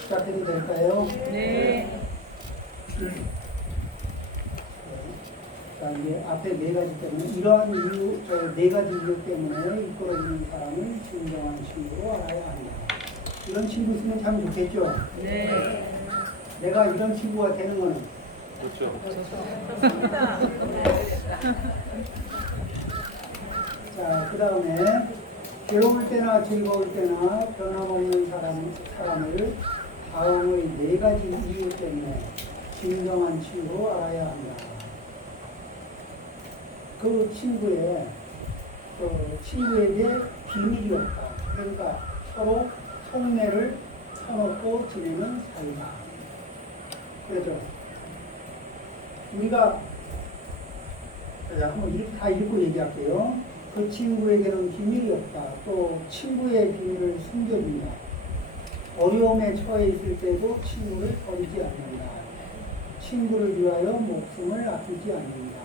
시작해도 될까요? 네. 자, 이제 앞에 네 가지 때문에 이러한 이유, 네 가지 이유 때문에 이끌어지는 사람을 진정한 친구로 알아야 한다. 이런 친구 있으면 참 좋겠죠? 네. 내가 이런 친구가 되는 거는 그렇죠. 자, 그 다음에 괴로울 때나 즐거울 때나 변함없는 사람을 다음의 네 가지 이유 때문에 진정한 친구로 알아야 한다. 그 친구에게 비밀이 없다. 그러니까 서로 속내를 터놓고 지내는 사이다. 그렇죠? 우리가 한번 다 읽고 얘기할게요. 그 친구에게는 비밀이 없다. 또 친구의 비밀을 숨겨준다. 어려움에 처해 있을 때도 친구를 버리지 않는다. 친구를 위하여 목숨을 아끼지 않는다.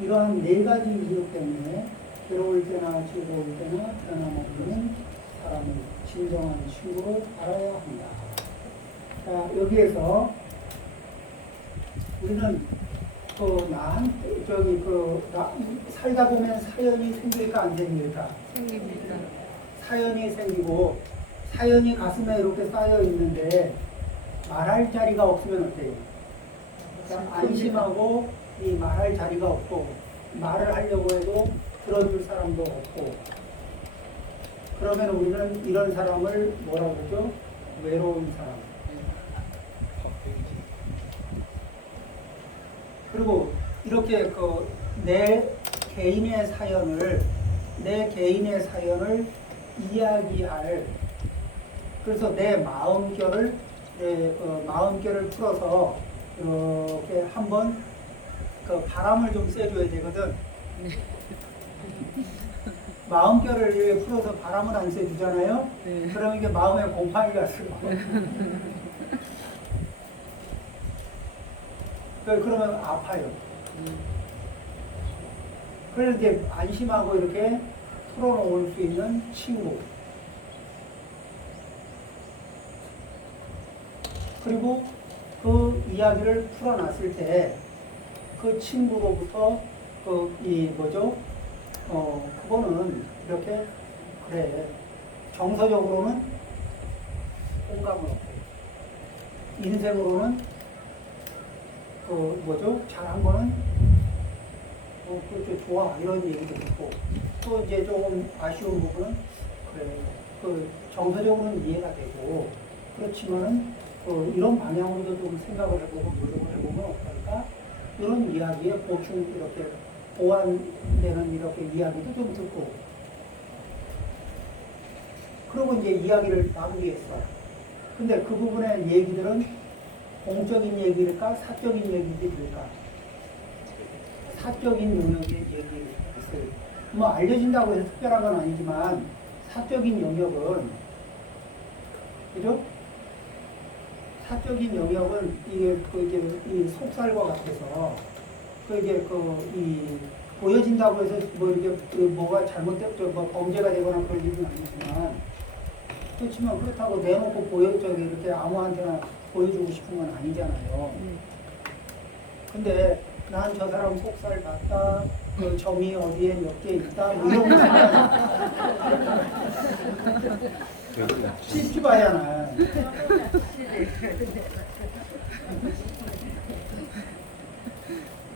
이러한 네 가지 이유 때문에 괴로울 때나 즐거울 때나 변함없는 사람을 진정한 친구로 알아야 한다. 자, 여기에서 우리는 살다 보면 사연이 생길까 안 생길까? 생깁니다. 사연이 생기고 사연이 가슴에 이렇게 쌓여 있는데 말할 자리가 없으면 어때요? 그러니까 안심하고 이 말할 자리가 없고 말을 하려고 해도 들어줄 사람도 없고 그러면 우리는 이런 사람을 뭐라고 그러죠? 외로운 사람. 그리고 이렇게 내 개인의 사연을 이야기할 그래서 내 마음결을 풀어서 이렇게 한번 바람을 좀 쐬줘야 되거든. 마음결을 이렇게 풀어서 바람을 안 쐬주잖아요. 네. 그러면 이게 마음에 곰팡이가 쓰고. 그러면 아파요. 그래서 이제 안심하고 이렇게 풀어놓을 수 있는 친구. 그리고 그 이야기를 풀어놨을 때 그 친구로부터 그거는 이렇게 그래. 정서적으로는 공감을 얻고 인생으로는 잘한 거는 그렇게 좋아 이런 얘기도 듣고 또 이제 조금 아쉬운 부분은 그래 정서적으로는 이해가 되고 그렇지만은 이런 방향으로도 좀 생각을 해보고 노력을 해보면 어떨까 이런 이야기에 보충 이렇게 보완되는 이렇게 이야기도 좀 듣고 그리고 이제 이야기를 마무리했어. 근데 그 부분의 얘기들은 공적인 얘기일까? 사적인 얘기일까? 사적인 영역의 얘기일 있어요. 뭐 알려진다고 해서 특별한 건 아니지만 사적인 영역은 그죠? 사적인 영역은 이게 이 속살과 같아서 보여진다고 해서 뭐가 잘못됐죠, 뭐 범죄가 되거나 그런 일은 아니지만 그렇지만 그렇다고 내놓고 이렇게 아무한테나 보여주고 싶은 건 아니잖아요. 근데 난 저 사람 속살 같다, 그 점이 어디에 몇 개 있다, 뭐 이런 거 찝찝하잖아.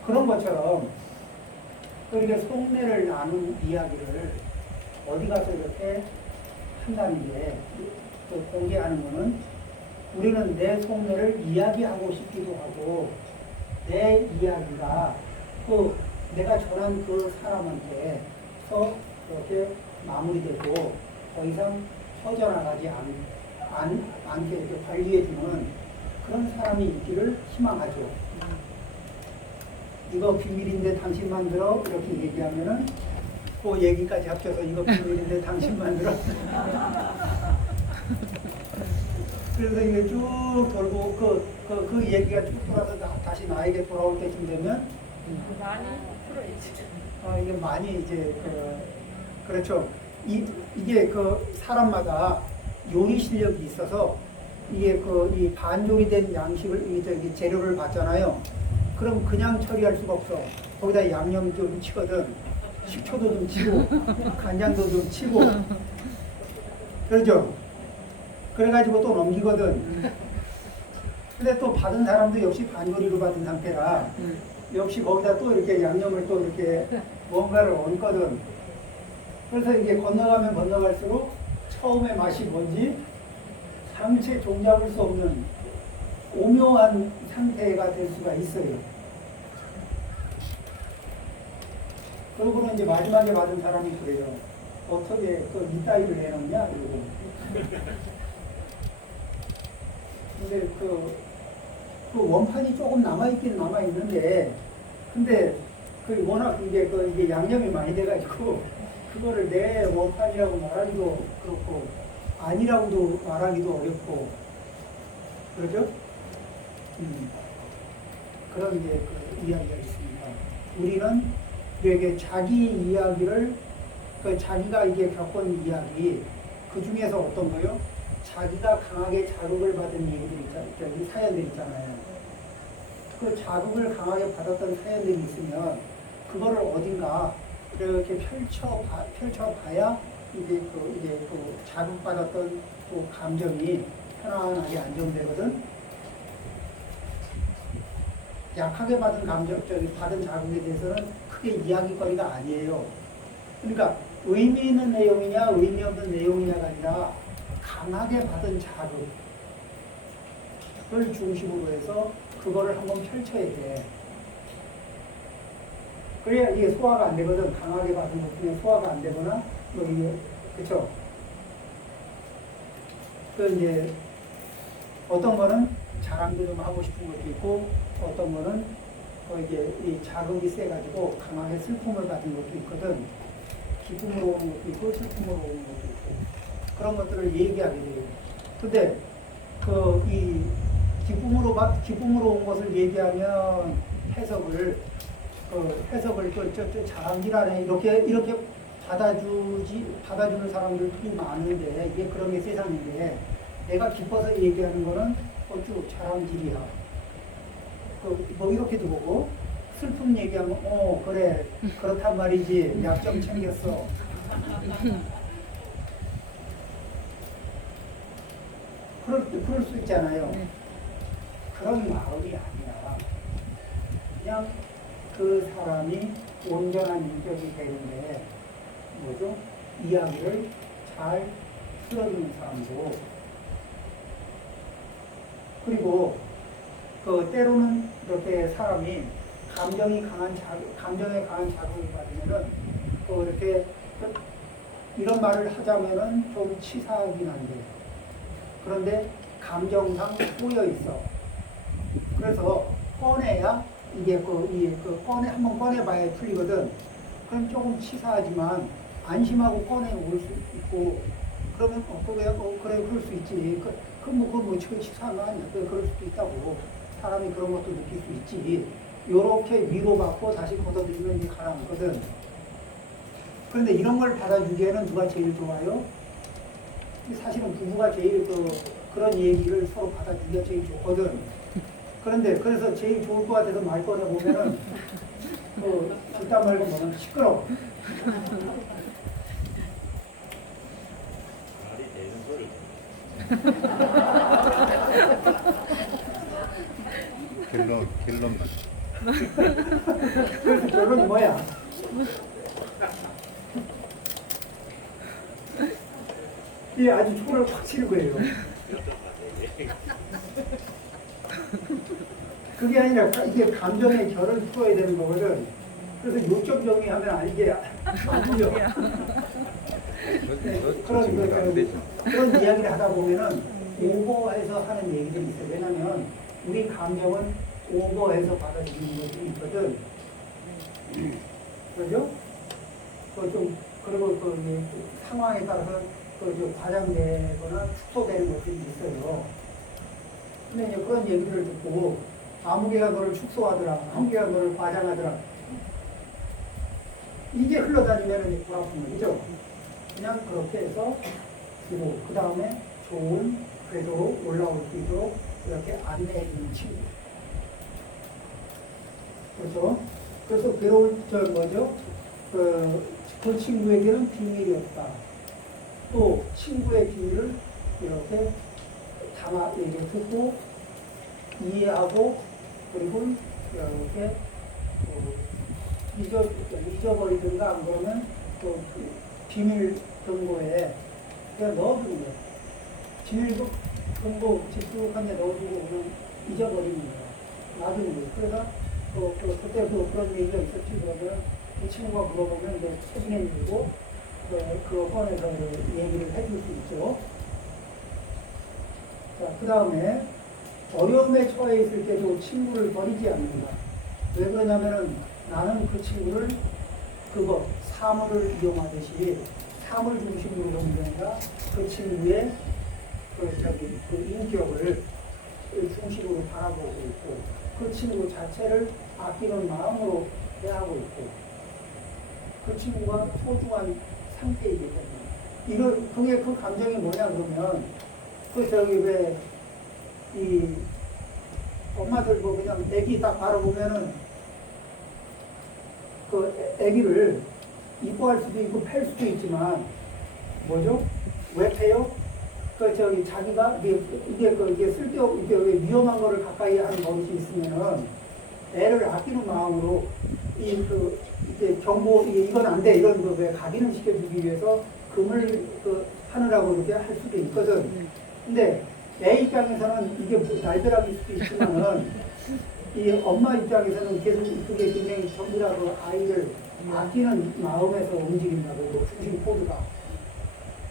그런 것처럼 이렇게 속내를 나눈 이야기를 어디 가서 이렇게 한다는 게 공개하는 거는 우리는 내 속내를 이야기하고 싶기도 하고 내 이야기가 내가 전한 그 사람한테서 이렇게 마무리되고 더 이상 퍼져나가지 않게 이렇게 관리해주는 그런 사람이 있기를 희망하죠. 이거 비밀인데 당신만 들어 이렇게 얘기하면은 그 얘기까지 합쳐서 이거 비밀인데 당신만 들어. 그래서 이게 쭉 돌고 그 얘기가 쭉 돌아서 다시 나에게 돌아올 때쯤 되면 많이 풀어야지. 이게 많이 이제 그렇죠. 이게 그 사람마다 요리 실력이 있어서 이게 그 이 반조리된 양식을 이 재료를 받잖아요. 그럼 그냥 처리할 수가 없어. 거기다 양념 좀 치거든. 식초도 좀 치고 간장도 좀 치고 그러죠. 그래가지고 또 넘기거든. 근데 또 받은 사람도 역시 반조리로 받은 상태라 역시 거기다 또 이렇게 양념을 또 이렇게 뭔가를 얹거든. 그래서 이게 건너가면 건너갈수록 처음에 맛이 뭔지 잠시 종잡을 수 없는 오묘한 상태가 될 수가 있어요. 그러고는 이제 마지막에 받은 사람이 그래요. 어떻게 그 이따위를 해놓냐? 그러고. 근데 그 원판이 조금 남아있긴 남아있는데, 근데 그 워낙 이게 양념이 많이 돼가지고, 그거를 내 원판이라고 말하기도 그렇고, 아니라고도 말하기도 어렵고, 그러죠? 그런 이제 그 이야기가 있습니다. 우리는 되게 자기 이야기를, 그 자기가 이게 겪은 이야기, 그 중에서 어떤 거요? 자기가 강하게 자극을 받은 얘기들 있잖아요. 사연들 있잖아요. 그 자극을 강하게 받았던 사연들이 있으면, 그거를 어딘가 이렇게 펼쳐봐야 이제 그 자극받았던 그 감정이 편안하게 안정되거든. 약하게 받은 받은 자극에 대해서는 크게 이야기거리가 아니에요. 그러니까 의미 있는 내용이냐 의미 없는 내용이냐가 아니라 강하게 받은 자극을 중심으로 해서 그거를 한번 펼쳐야 돼. 그래야 이게 소화가 안 되거든. 강하게 받은 것 중에 소화가 안 되거나 뭐 이게 그쵸? 그 이제 어떤 거는 자랑도 좀 하고 싶은 것도 있고 어떤 거는 이게 이 자극이 세가지고 강하게 슬픔을 받은 것도 있거든. 기쁨으로 오는 것도 있고 슬픔으로 오는 것도 있고 그런 것들을 얘기하게 돼요. 근데 그 이 기쁨으로 온 것을 얘기하면 해석을 또 자랑질하네 이렇게 받아주는 사람들이 많은데 이게 그런 게 세상인데 내가 기뻐서 얘기하는 거는 어쭈 자랑질이야. 뭐 이렇게도 보고 슬픔 얘기하면 그래 그렇단 말이지 약점 챙겼어. 그럴 수 있잖아요. 그런 마음이 아니라 그냥 그 사람이 온전한 인격이 되는데 뭐죠? 이야기를 잘 들어주는 사람도 그리고 그 때로는 이렇게 사람이 감정에 강한 자극을 받으면은 또 이렇게 이런 말을 하자면은 좀 치사하긴 한데 그런데 감정상 꼬여 있어. 그래서 꺼내야 이게 한번 꺼내봐야 풀리거든. 그럼 조금 치사하지만 안심하고 꺼내올 수 있고 그러면 그래 그럴 수 있지. 그거 치사한 거 아니야. 그럴 수도 있다고. 사람이 그런 것도 느낄 수 있지. 요렇게 위로받고 다시 걷어들이면 이제 가라앉거든. 그런데 이런 걸 받아주기에는 누가 제일 좋아요? 사실은 부부가 제일 그런 얘기를 서로 받아주기가 제일 좋거든. 그래서 제일 좋을 것 같아서 말 꺼내보면은 듣다 말고 뭐는 시끄러워. 말이 되는 소리. 결론만. 그래서 결론이 뭐야? 이게 아주 초를 확 치는 거예요. 그게 아니라 이게 감정의 결을 풀어야 되는 거거든. 그래서 요점 정리하면 이게 안 풀려. 그런 이야기를 하다 보면은 오버해서 하는 얘기들이 있어요. 왜냐면 우리 감정은 오버해서 받아들이는 것들이 있거든. 그죠? 그리고 상황에 따라서 과장되거나 축소되는 것들이 있어요. 근데 이제 그런 얘기를 듣고 아무개가 너를 축소하더라, 아무개가 너를 과장하더라. 이게 흘러다니면 골아픈 거죠. 그냥 일단 그렇게 해서 주고 그 다음에 좋은 궤도로 올라올 수 있도록 이렇게 안내해 주는 친구. 그렇죠? 그래서 괴로울 저 뭐죠? 그 친구에게는 비밀이 없다. 또 친구의 비밀을 이렇게 듣고 이해하고 그리고 이렇게 잊어버리든가 안 그러면 또 비밀 금고에 그냥 넣어두는 거예요. 비밀 금고 집중한 데 넣어두고 그냥 잊어버리는 거예요. 놔두는 거예요. 그래서 그때 그런 얘기가 있었지. 그러면 이 친구가 물어보면 이제 소진해 주고 그거 꺼내서 얘기를 해줄 수 있죠. 자, 그 다음에 어려움에 처해 있을 때도 친구를 버리지 않는다. 왜 그러냐면은 나는 그 친구를 사물을 이용하듯이 사물 중심으로 보는 게 아니라 그 친구의 그 인격을 중심으로 바라보고 있고 그 친구 자체를 아끼는 마음으로 대하고 있고 그 친구가 소중한 상태이기 때문에 그게 그 감정이 뭐냐 그러면 이 엄마들 그냥 애기 딱 바라보면은 그 애기를 이뻐할 수도 있고 팰 수도 있지만 뭐죠? 왜 패요? 자기가 이게 쓸데없고 이게 위험한 거를 가까이 하는 버릇이 있으면은 애를 아끼는 마음으로 이게 경고 이건 안 돼 이런 거 왜 각인을 시켜주기 위해서 금을 하느라고 이렇게 할 수도 있거든. 근데 애 입장에서는 이게 날벼락일 수도 있지만은 이 엄마 입장에서는 계속 그게 굉장히 전부 다 그 아이를 아끼는 마음에서 움직인다고 중심 코드가.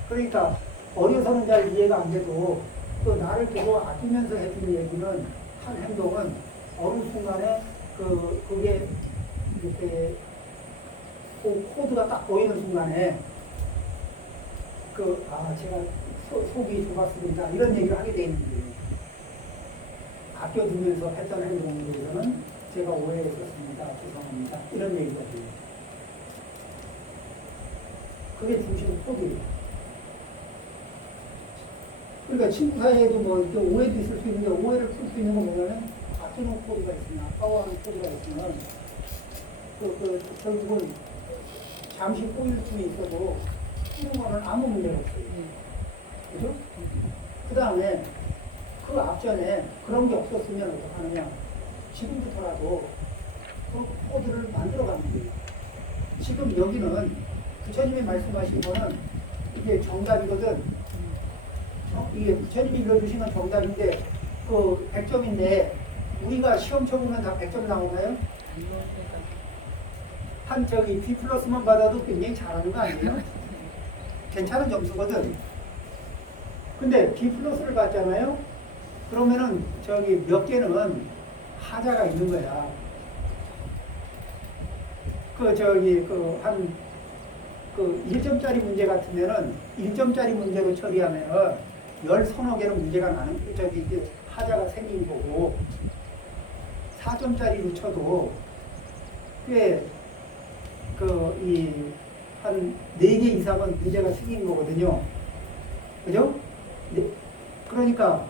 그러니까 어려서는 잘 이해가 안 돼도 또 나를 계속 아끼면서 해주는 얘기는 한 행동은 어느 순간에 그게 이렇게 코드가 딱 보이는 순간에 제가 속이 좁았습니다. 이런 얘기를 하게 돼 있는 거예요. 아껴두면서 했던 행동에 대해서는 제가 오해했었습니다. 죄송합니다. 이런 얘기가 돼요. 그게 중심 코드예요. 그러니까 친구 사이에도 뭐 이렇게 오해도 있을 수 있는데 오해를 풀 수 있는 건 뭐냐면 아끼는 코드가 있으면 아까워하는 코드가 있으면 결국은 잠시 꼬일 수 있어도 푸는 거는 아무 문제가 없어요. 그죠? 그 다음에 그 앞전에 그런 게 없었으면 어떻게 하느냐. 지금부터라도 그 코드를 만들어가는 거예요. 지금 여기는 부처님이 말씀하신 거는 이게 정답이거든. 이게 부처님이 읽어주시면 정답인데 그 100점인데 우리가 시험 쳐보면 다 100점 나오나요? B 플러스만 받아도 굉장히 잘하는 거 아니에요? 괜찮은 점수거든. 근데 B 플러스를 받잖아요? 그러면은 몇 개는 하자가 있는 거야. 1점짜리 문제 같으면은 1점짜리 문제로 처리하면 10서너 개는 문제가 나는, 하자가 생긴 거고, 4점짜리로 쳐도 꽤, 한 4개 이상은 문제가 생긴 거거든요. 그죠? 네. 그러니까,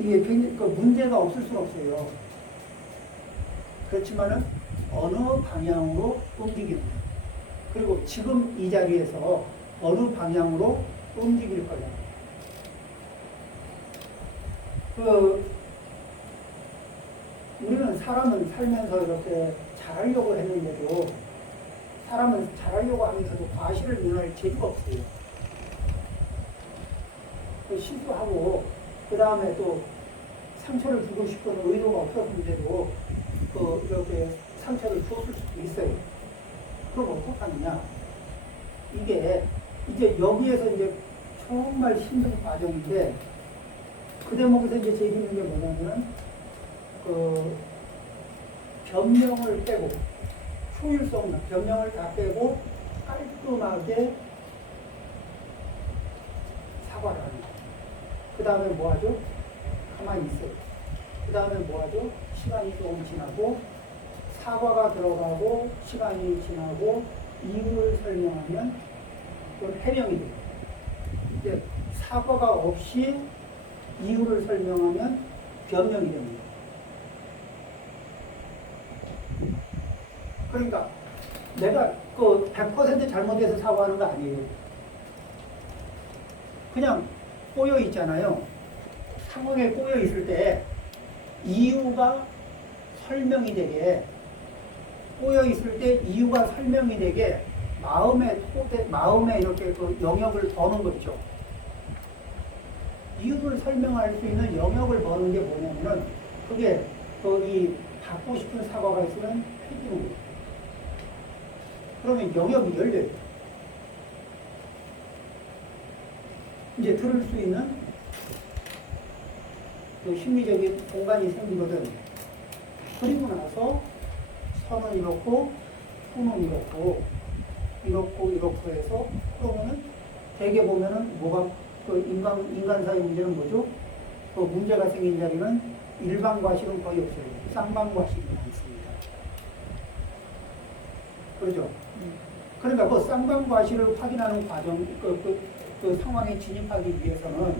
이게 문제가 없을 수는 없어요. 그렇지만은, 어느 방향으로 움직이는 거예요. 그리고 지금 이 자리에서 어느 방향으로 움직일 거냐. 우리는 사람은 살면서 이렇게 잘하려고 했는데도 사람은 잘하려고 하면서도 과실을 면할 재주가 없어요. 실수하고 그 다음에 또 상처를 주고 싶은 의도가 없었는데도 이렇게 상처를 주었을 수도 있어요. 그럼 어떡하느냐? 이게 이제 여기에서 이제 정말 힘든 과정인데 그 대목에서 이제 제일 힘든 게 뭐냐면 변명을 빼고 효율성 변명을 다 빼고 깔끔하게 사과를 하는 거예요. 그 다음에 뭐 하죠? 가만히 있어요. 그 다음에 뭐 하죠? 시간이 조금 지나고 사과가 들어가고 시간이 지나고 이유를 설명하면 그건 해명이 돼요. 이제 사과가 없이 이유를 설명하면 변명이 됩니다. 그러니까 내가 그 100% 잘못해서 사과하는 거 아니에요. 그냥 꼬여 있잖아요. 상황에 꼬여 있을 때 이유가 설명이 되게, 꼬여 있을 때 이유가 설명이 되게 마음에 이렇게 그 영역을 버는 거죠. 이유를 설명할 수 있는 영역을 버는 게 뭐냐면은 그게 이 받고 싶은 사과가 있으면 해주는 거예요. 그러면 영역이 열려요. 이제 들을 수 있는 그 심리적인 공간이 생기거든. 그리고 나서 선은 이렇고, 후는 이렇고 해서, 그러면은 대개 보면은 뭐가 그 인간 사회 문제는 뭐죠? 그 문제가 생긴 자리는 일방과실은 거의 없어요. 쌍방과실이 많습니다. 그렇죠? 그러니까 그 쌍방과실을 확인하는 과정, 그 상황에 진입하기 위해서는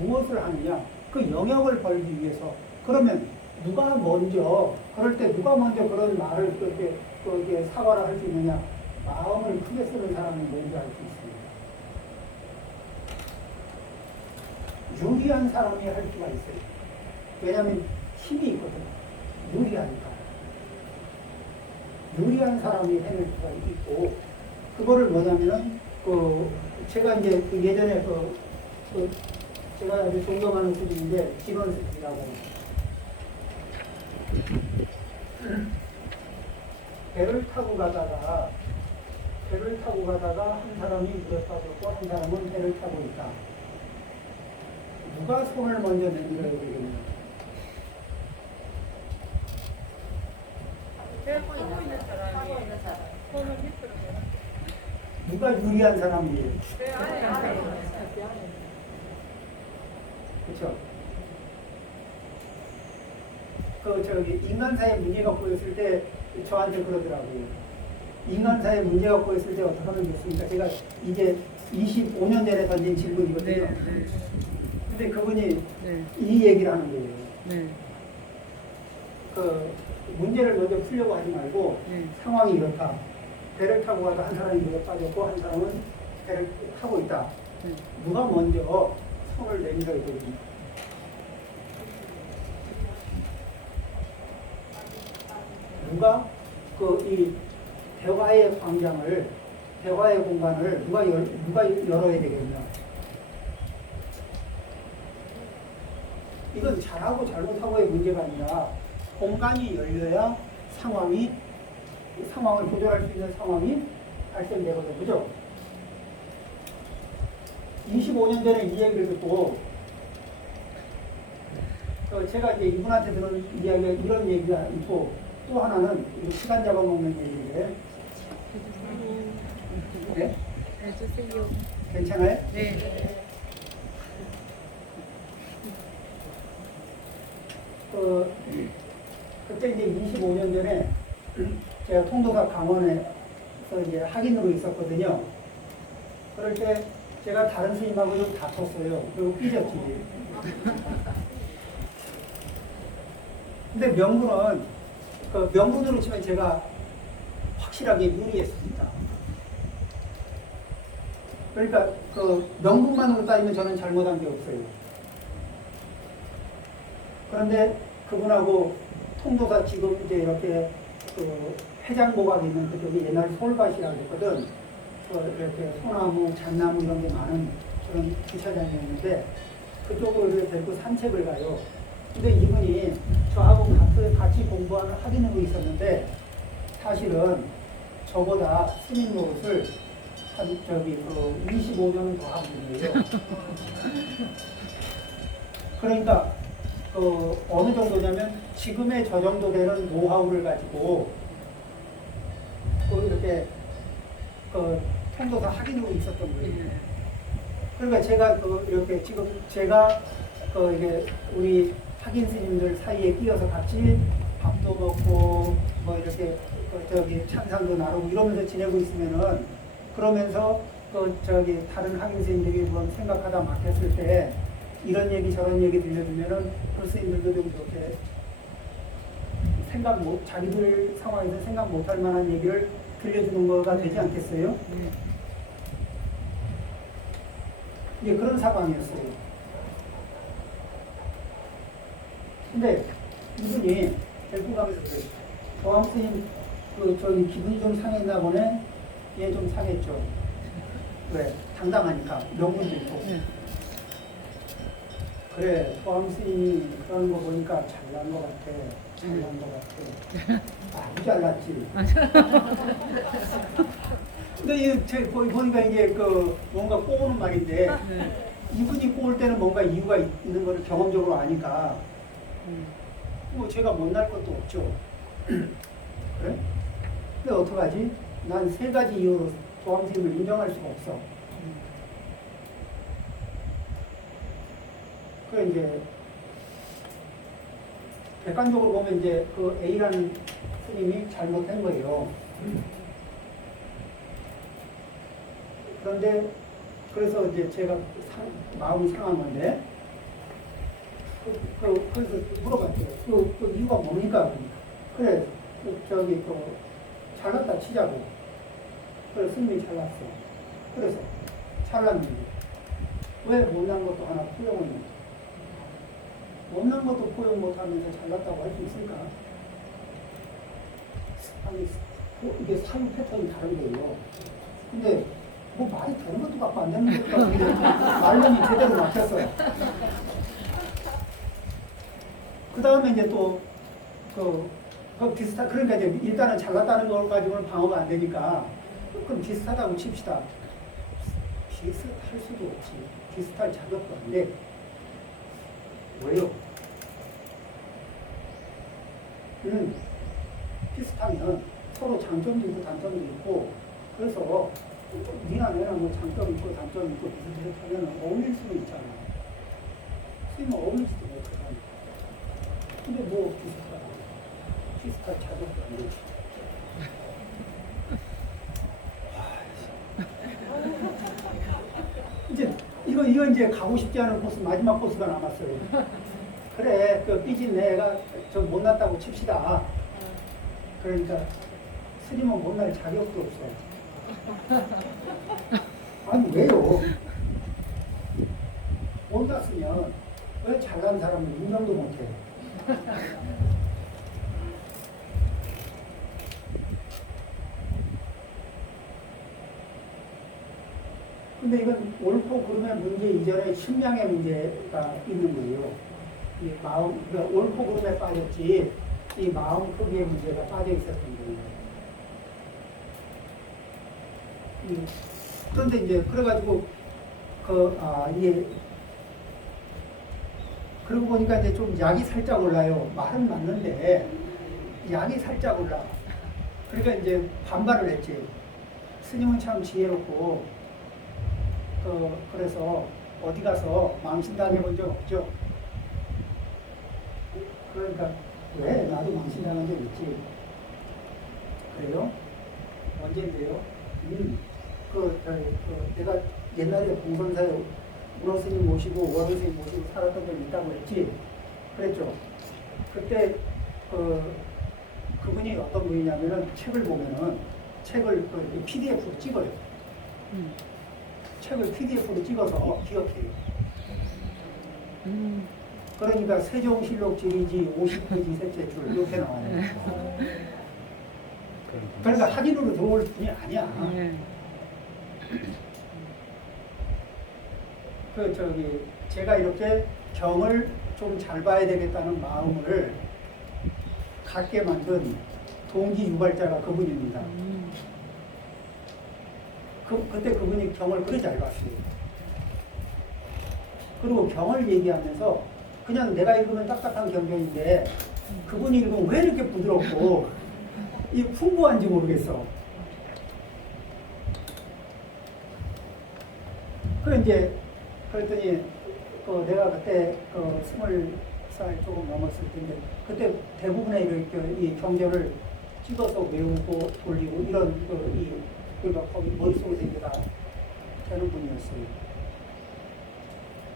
무엇을 하느냐? 그 영역을 벌기 위해서. 그러면 누가 먼저, 그럴 때 누가 먼저 그런 말을 그렇게 사과를 할 수 있느냐? 마음을 크게 쓰는 사람이 뭔지 알 수 있습니다. 유리한 사람이 할 수가 있어요. 왜냐하면 힘이 있거든요. 유리하니까. 유리한 사람이 해낼 수가 있고, 그거를 뭐냐면은, 제가 이제 예전에 제가 아주 존경하는 스님인데, 진원 스님이라고. 배를 타고 가다가 한 사람이 물에 빠졌고, 한 사람은 배를 타고 있다. 누가 손을 먼저 내밀어야 되겠냐? 들고 있는 사람이 손을 밑으로 내려. 누가 유리한 사람이에요? 배 안에 앉아있는 그렇죠? 인간사에 문제가 보였을 때 저한테 그러더라고요. 인간사에 문제가 보였을 때 어떻게 하면 좋습니까? 제가 이제 25년 전에 던진 질문이거든요. 근데 그분이 이 얘기를 하는 거예요. 그 문제를 먼저 풀려고 하지 말고 상황이 이렇다. 배를 타고 가다 한 사람이 물에 빠졌고 한 사람은 배를 타고 있다. 누가 먼저 손을 내밀어야 되지? 누가 이 대화의 광장을, 대화의 공간을 누가 열어야 되겠냐? 이건 잘하고 잘못하고의 문제가 아니라 공간이 열려야 상황을 조절할 수 있는 상황이 발생되거든요. 그죠? 25년 전에 이 얘기를 듣고, 제가 이제 이분한테 들은 이야기가 이런 얘기가 있고, 또 하나는 시간 잡아먹는 얘기인데, 네? 해주세요. 괜찮아요? 네. 그때 이제 25년 전에 제가 통도사 강원에서 이제 학인으로 있었거든요. 그럴 때 제가 다른 스님하고 좀 다퉜어요. 그리고 삐졌지. 근데 명분으로 치면 제가 확실하게 유리했습니다. 그러니까 명분만으로 따지면 저는 잘못한 게 없어요. 그런데 그분하고 통도사 지금 이제 이렇게 해장보각이 있는 그쪽이 옛날 솔밭이라고 했거든. 이렇게 소나무, 잣나무 이런 게 많은 그런 주차장이었는데 그쪽으로 이렇게 데리고 산책을 가요. 근데 이분이 저하고 같이 공부하는 학인으로 있었는데 사실은 저보다 스님 노릇을 한 25년은 더 하고 있네요. 그러니까 어느 정도냐면 지금의 저 정도 되는 노하우를 가지고 이렇게 통도사 학인으로 있었던 거예요. 그러니까 제가 이렇게 지금 제가 이게 우리 학인 스님들 사이에 끼어서 같이 밥도 먹고 뭐 이렇게 찬상도 나누고 이러면서 지내고 있으면은 그러면서 또 저기 다른 학위 선생님들이 뭐 생각하다 막혔을 때 이런 얘기 저런 얘기 들려주면은 그 선생님들도 좀 이렇게 생각 못 자기들 상황에서 생각 못할 만한 얘기를 들려주는 거가 되지 않겠어요? 이제 그런 상황이었어요. 근데 이분이 데리고 가면서 그래요. 도암 스님 저기 기분이 좀 상했나 보네. 얘 좀 상했죠. 왜? 당당하니까 명분도 있고. 그래, 도암 스님이 그러는 거 보니까 잘난 것 같아. 잘난 것 같아. 아주 잘났지. 근데 보니까 이게 뭔가 꼬우는 말인데 이분이 꼬울 때는 뭔가 이유가 있는 걸 경험적으로 아니까 뭐 제가 못날 것도 없죠. 그래? 근데 어떡하지? 난 세 가지 이유로 도암 스님을 인정할 수가 없어. 그래 이제 객관적으로 보면 이제 그 A라는 스님이 잘못한 거예요. 그런데 그래서 이제 제가 마음이 상한 건데 그래서 물어봤죠. 그 이유가 뭡니까? 그래 저기 잘났다 치자고. 그래 스님이 잘났어. 그래서 잘났는데 왜 못난 것도 하나 포용을 못해? 못난 것도 포용 못하면서 잘났다고 할 수 있을까? 아니 이게 사유 패턴이 다른 거예요. 근데 뭐 말이 되는 것도 갖고 안 되는 것도 같은데 말론이 제대로 막혔어요. 그 다음에 이제 또 그러니까 이제 일단은 잘났다는 걸 가지고는 방어가 안 되니까 그럼 비슷하다고 칩시다. 비슷할 수도 없지. 비슷할 자격도 안 돼. 왜요? 비슷하면 서로 장점도 있고 단점도 있고 그래서 니나 내나 뭐 장점 있고 단점 있고 비슷하면 어울릴 수도 있잖아. 스님은 어울릴 수도 있잖아. 근데 뭐 비슷할 자격도 안 되지. 이제 이제 가고 싶지 않은 코스 마지막 코스가 남았어요. 그래 그 삐진 내가 좀 못났다고 칩시다. 그러니까 스님은 못날 자격도 없어. 아니 왜요? 못났으면 왜 잘난 사람을 인정도 못해? 근데 이건 옳고 그름의 문제 이전에 심량의 문제가 있는 거예요. 이 마음, 그러니까 옳고 그름에 빠졌지, 이 마음 크기의 문제가 빠져 있었던 거예요. 그런데 이제, 그래가지고, 이게, 그러고 보니까 이제 좀 약이 살짝 올라요. 말은 맞는데, 약이 살짝 올라. 그러니까 이제 반발을 했지. 스님은 참 지혜롭고, 그래서 어디 가서 망신당해 본 적 없죠? 그러니까 왜? 나도 망신당한 적 있지. 그래요? 언제인데요? 내가 옛날에 공선사에 문어 스님 모시고 원호 스님 모시고 살았던 적이 있다고 했지. 그랬죠? 그때 그분이 어떤 분이냐면은 책을 보면은 책을 PDF로 찍어요. 책을 PDF로 찍어서 기억해요. 그러니까 세종실록 지리지 50페이지 셋째 줄 이렇게 나와요. 그러니까 확인으로 들어올 분이 아니야. 제가 이렇게 경을 좀 잘 봐야 되겠다는 마음을 갖게 만든 동기 유발자가 그분입니다. 그때 그분이 경을 그리 잘 봤어요. 그리고 경을 얘기하면서 그냥 내가 읽으면 딱딱한 경전인데 그분이 읽으면 왜 이렇게 부드럽고 이 풍부한지 모르겠어. 그랬더니 내가 그때 20살 조금 넘었을 텐데 그때 대부분의 이 경전을 찍어서 외우고 돌리고 이런 그러니까 거기 머릿속에서 이제 다 되는 분이었어요.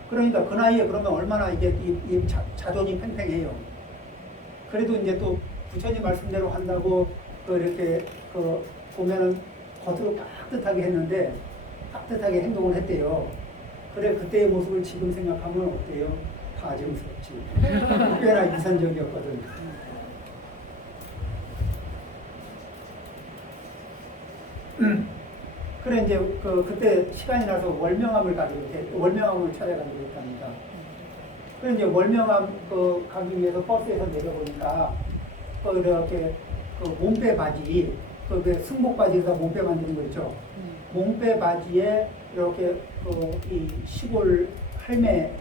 그러니까 그 나이에 그러면 얼마나 이게 자존이 팽팽해요. 그래도 이제 또 부처님 말씀대로 한다고 이렇게 보면은 겉으로 깍듯하게 했는데 깍듯하게 행동을 했대요. 그래 그때의 모습을 지금 생각하면 어때요? 가증스럽지. 꽤나 이산적이었거든. 그래 이제 그때 시간이 나서 월명암을 찾아가기로 했답니다. 그래 이제 월명암 가기 위해서 버스에서 내려보니까 이렇게 몸빼 바지 승복 바지에다 몸빼 만드는 거 있죠. 몸빼 바지에 이렇게 이 시골 할매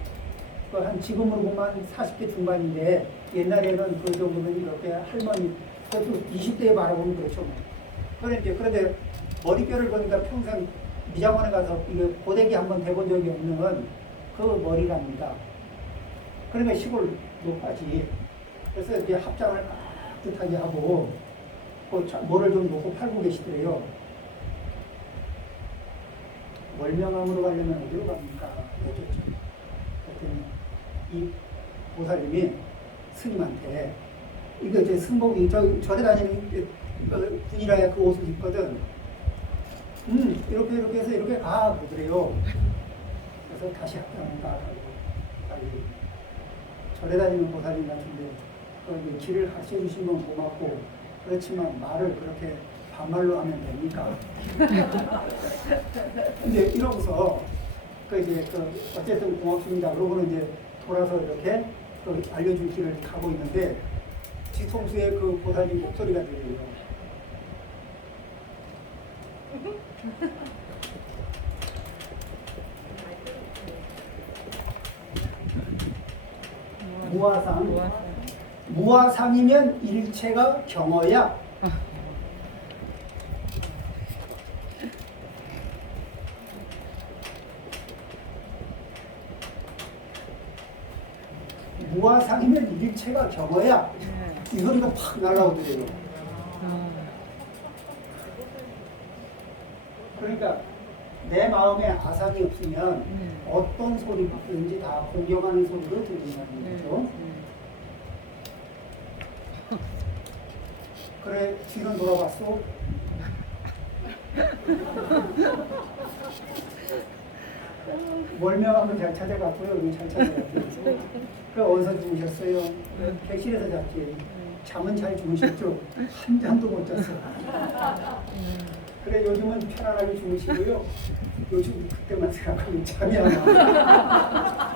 한 지금으로 보면 40대 중반인데 옛날에는 그 정도면 이렇게 할머니 그것도 20대에 바라보면 그렇죠. 그런데 머릿결을 보니까 평생 미장원에 가서 이거 고데기 한번 대본 적이 없는 그 머리랍니다. 그러니까 시골 노까지. 그래서 이제 합장을 깍듯하게 하고 뭐를 좀 놓고 팔고 계시더래요. 월명암으로 가려면 어디로 갑니까? 그랬죠. 그랬더니 이 보살님이 스님한테 이거 이제 승복이 절에 다니는 군이라야 그 옷을 입거든. 이렇게 해서 이렇게 가 그러더래요. 그래서 다시 합장을 가라고 빨리 절에 다니는 보살님 같은데 길을 가르쳐주신 건 고맙고 그렇지만 말을 그렇게 반말로 하면 됩니까? 근데 이러고서 어쨌든 고맙습니다. 그러고는 이제 돌아서 이렇게 알려준 길을 가고 있는데 뒤통수에 그 보살님 목소리가 들려요. 무아상이면 일체가 경어야. 무아상이면 일체가 경어야. 이 소리가 팍 날아오더래요. 그러니까 내 마음에 아상이 없으면 어떤 소리든지 다 공경하는 소리로 들린다는 거죠. 그래 뒤는 돌아봤어. 월명하면 잘 찾아갔고요. 여기 잘 찾아갔고요. 그 어디서 주무셨어요? 객실에서 잤지. 잠은 잘 주무셨죠? 한 잠도 못 잤어. 그래 요즘은 편안하게 주무시고요. 요즘 그때만 생각하면 잠이 안 와.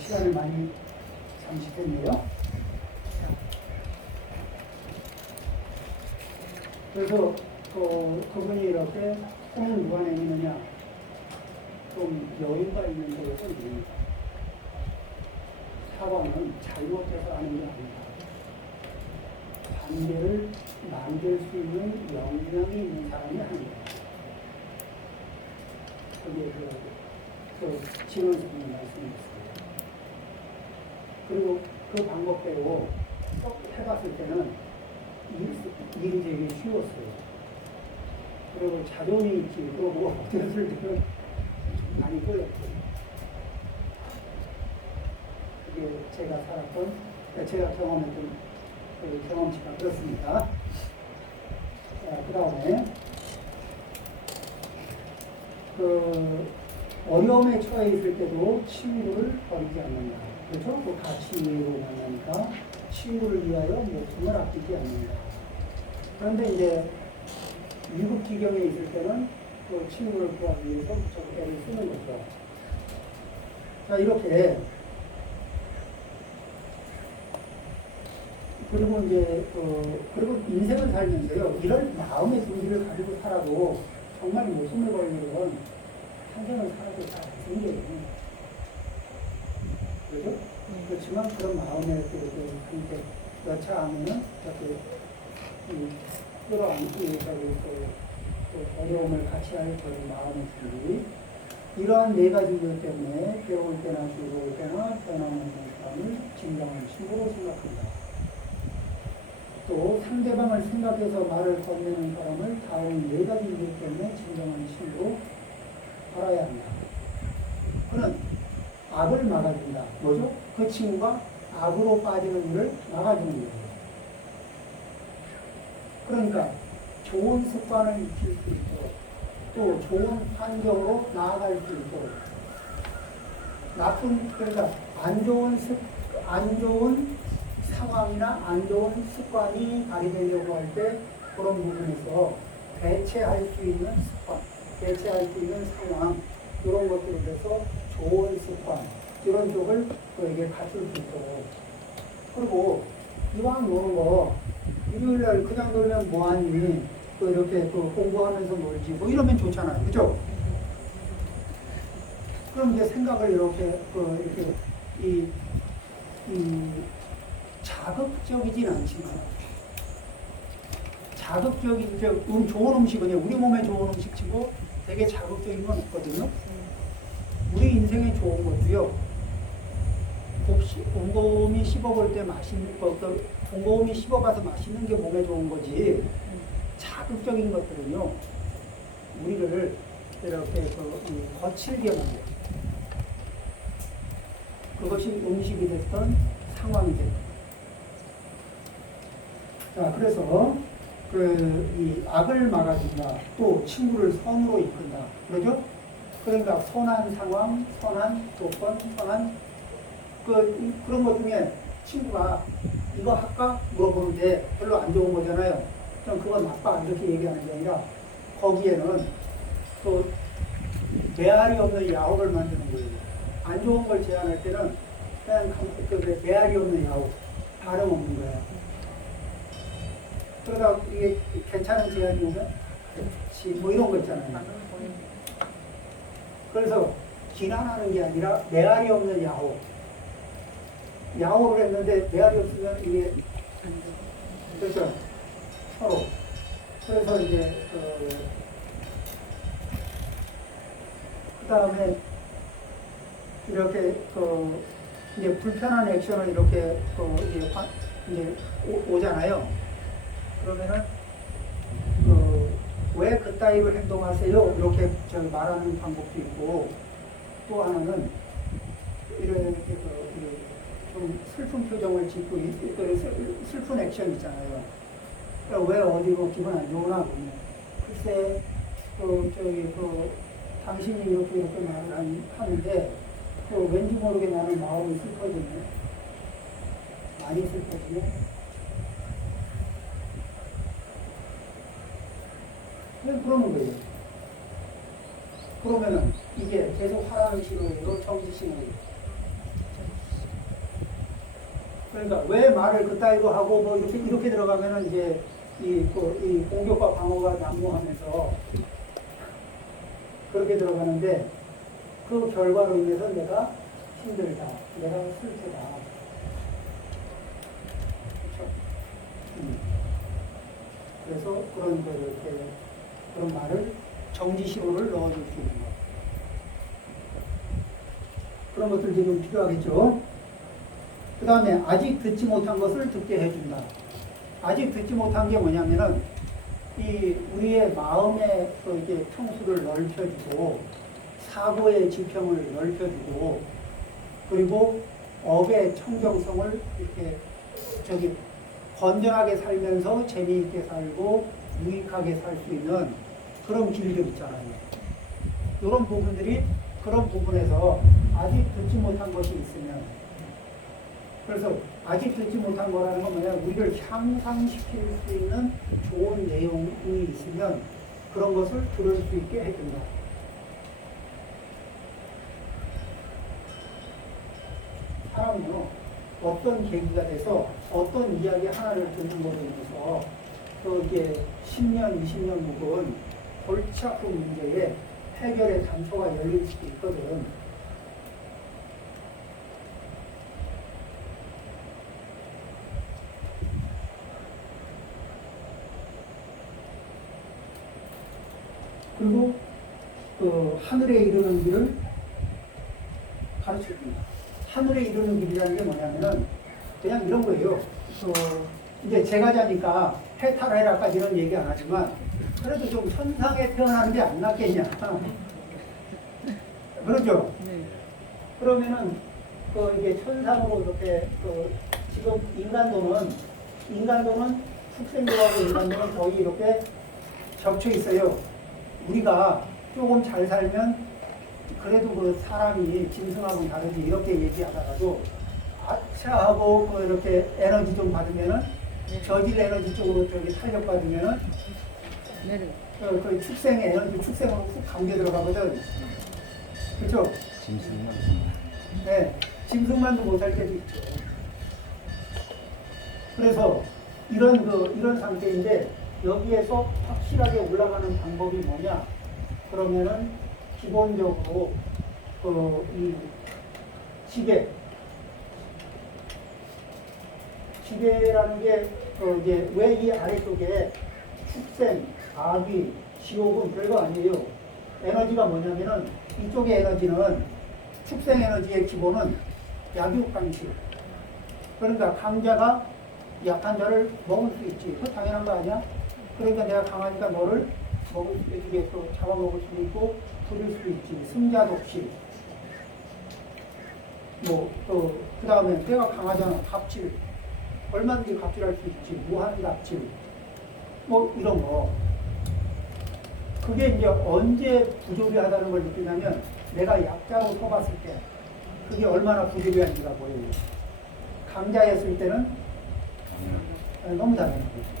시간을 많이 잠식했네요. 그래서 그분이 이렇게 꿈을 누가 내미느냐, 좀 여유가 있는 곳에서 냅니다. 사과는 잘못해서 하는 게 아니다. 관계를 만들 수 있는 역량이 있는 사람이 하는 거예요. 그게 진원스님 말씀이었어요. 그리고 그 방법대로 해봤을 때는 일이 되게 쉬웠어요. 그리고 자존이 있지. 그리고 어렸을 때는 좀 많이 끌렸고요. 그게 제가 경험했던 그 경험치가 그렇습니다. 자, 그 다음에 어려움에 처해 있을 때도 친구를 버리지 않는다. 그렇죠? 그 가치로 만나니까 친구를 위하여 목숨을 아끼지 않는다. 그런데 이제 위급 지경에 있을 때는 그 친구를 구하기 위해서 무척 애를 쓰는 거죠. 자, 이렇게 그리고 이제 그리고 인생을 살면서요, 이런 마음의 준비를 가지고 살아도 정말 목숨을 걸는 건 한생을 살아도 잘 안 생겨요. 그렇죠? 그렇지만 그런 마음에 이렇게 여차하면은 이렇게 끌어안기 위해서 또 어려움을 같이 할 그런 마음의 준비. 이러한 네 가지 이유 때문에 배울 때나 즐거울 때나 변함없는 사람을 진정한 친구로 생각합니다. 또 상대방을 생각해서 말을 건네는 사람을 다음 네 가지 이유 때문에 진정한 친구로 알아야 합니다. 그는 악을 막아준다. 뭐죠? 그 친구가 악으로 빠지는 일을 막아주는 거예요. 그러니까 좋은 습관을 익힐 수 있도록 또 좋은 환경으로 나아갈 수 있도록 그러니까 안 좋은 상황이나 안 좋은 습관이 발휘되려고 할 때 그런 부분에서 대체할 수 있는 습관, 대체할 수 있는 상황 이런 것들을 해서 좋은 습관 이런 쪽을 그에게 갖출 수 있도록. 그리고 이왕 노는 거 일요일날 그냥 놀면 뭐하니 이렇게 공부하면서 놀지 뭐 이러면 좋잖아요, 그죠? 그럼 이제 생각을 이렇게 자극적이진 않지만 좋은 음식은 우리 몸에 좋은 음식 치고 되게 자극적인 건 없거든요. 우리 인생에 좋은 것도요. 곰곰이 씹어볼 때 맛있는 거, 곰곰이 씹어봐서 맛있는 게 몸에 좋은 거지. 자극적인 것들은요, 우리를 이렇게 거칠게 만들어요. 그것이 음식이 됐던 상황이 됐던. 자, 그래서 이 악을 막아준다. 또 친구를 선으로 이끈다. 그러죠? 그러니까 선한 상황, 선한 조건, 선한 그런 것 중에 친구가 이거 할까? 물어보는데 별로 안 좋은 거잖아요. 그럼 그건 나빠. 이렇게 얘기하는 게 아니라 거기에는 또 메아리 없는 야호를 만드는 거예요. 안 좋은 걸 제안할 때는 그냥 메아리 없는 야호, 다름 없는 거야. 그러다 이게 괜찮은 제안이 오면 그렇지 뭐 이런 거 있잖아요. 그래서 비난하는 게 아니라 메아리 없는 야호. 야호를 했는데 메아리 없으면 이게 그렇죠. 서로. 그래서 이제 그 다음에 이렇게 이제 불편한 액션을 이렇게 이제 오잖아요. 그러면은 왜 그따위로 행동하세요? 이렇게 말하는 방법도 있고 또 하나는 이렇게 좀 슬픈 표정을 짓고 슬픈 액션 있잖아요. 왜 어디고 기분 안 좋으나 보면 글쎄 당신이 이렇게 말을 하는데 왠지 모르게 나는 마음이 슬퍼지네. 많이 슬퍼지네. 왜 그러는 거예요? 그러면은 이게 계속 하라는 신호이고 정지신호예요. 그러니까 왜 말을 그따위로 하고 뭐 이렇게 들어가면은 이제 이 공격과 방어가 난무하면서 그렇게 들어가는데 그 결과로 인해서 내가 힘들다, 내가 슬프다. 그렇죠? 그래서 그런 말을 정지시호를 넣어줄 수 있는 것. 그런 것들이 좀 필요하겠죠. 그 다음에 아직 듣지 못한 것을 듣게 해준다. 아직 듣지 못한 게 뭐냐면은 우리의 마음의 이게 평수를 넓혀주고 사고의 지평을 넓혀주고 그리고 업의 청정성을 이렇게 건전하게 살면서 재미있게 살고 유익하게 살 수 있는 그런 길들 있잖아요. 이런 부분들이 그런 부분에서 아직 듣지 못한 것이 있으면 그래서 아직 듣지 못한 거라는 건 뭐냐 우리를 향상시킬 수 있는 좋은 내용이 있으면 그런 것을 들을 수 있게 해준다. 사람은요 어떤 계기가 돼서 어떤 이야기 하나를 듣는 것에 인해서 이게 10년, 20년 묵은 골치 아픈 문제에 해결의 단초가 열릴 수도 있거든. 그리고 그 하늘에 이르는 길을 가르쳐줍니다. 하늘에 이르는 길이라는 게 뭐냐면은 그냥 이런 거예요. 이제 제가 자니까 해탈해라까지 이런 얘기 안 하지만 그래도 좀 천상에 태어나는 게 안 낫겠냐. 그러죠? 네. 그러면은 그 이게 천상으로 이렇게 지금 인간도는 축생도하고 인간도는 거의 이렇게 겹쳐 있어요. 우리가 조금 잘 살면 그래도 그 사람이 짐승하고는 다르지 이렇게 얘기하다가도 아차하고 그 이렇게 에너지 좀 받으면은 저질 에너지 쪽으로 저기 탄력 받으면은 내려. 그 축생 에너지 축생으로 훅 감겨 들어가거든. 그렇죠? 짐승만. 네, 짐승만도 못할 때도 있죠. 그래서 이런 상태인데 여기에서 확실하게 올라가는 방법이 뭐냐? 그러면은 기본적으로 이 지배라는 게 이제 왜 이 아래쪽에 축생, 악귀, 지옥은 별거 아니에요. 에너지가 뭐냐면은 이쪽의 에너지는 축생 에너지의 기본은 약육강식. 그러니까 강자가 약한 자를 먹을 수 있지. 그거 당연한 거 아니야? 그러니까 내가 강하니까 너를 먹을 수 있게 또 잡아먹을 수도 있고 부릴 수도 있지. 승자독식. 그 다음에 내가 강하잖아. 갑질. 얼마든지 갑질할 수 있지. 무한갑질. 이런 거. 그게 이제 언제 부조리하다는 걸 느끼냐면 내가 약자로 서봤을 때 그게 얼마나 부조리한지가 보여요. 강자였을 때는 너무 당연한 거죠.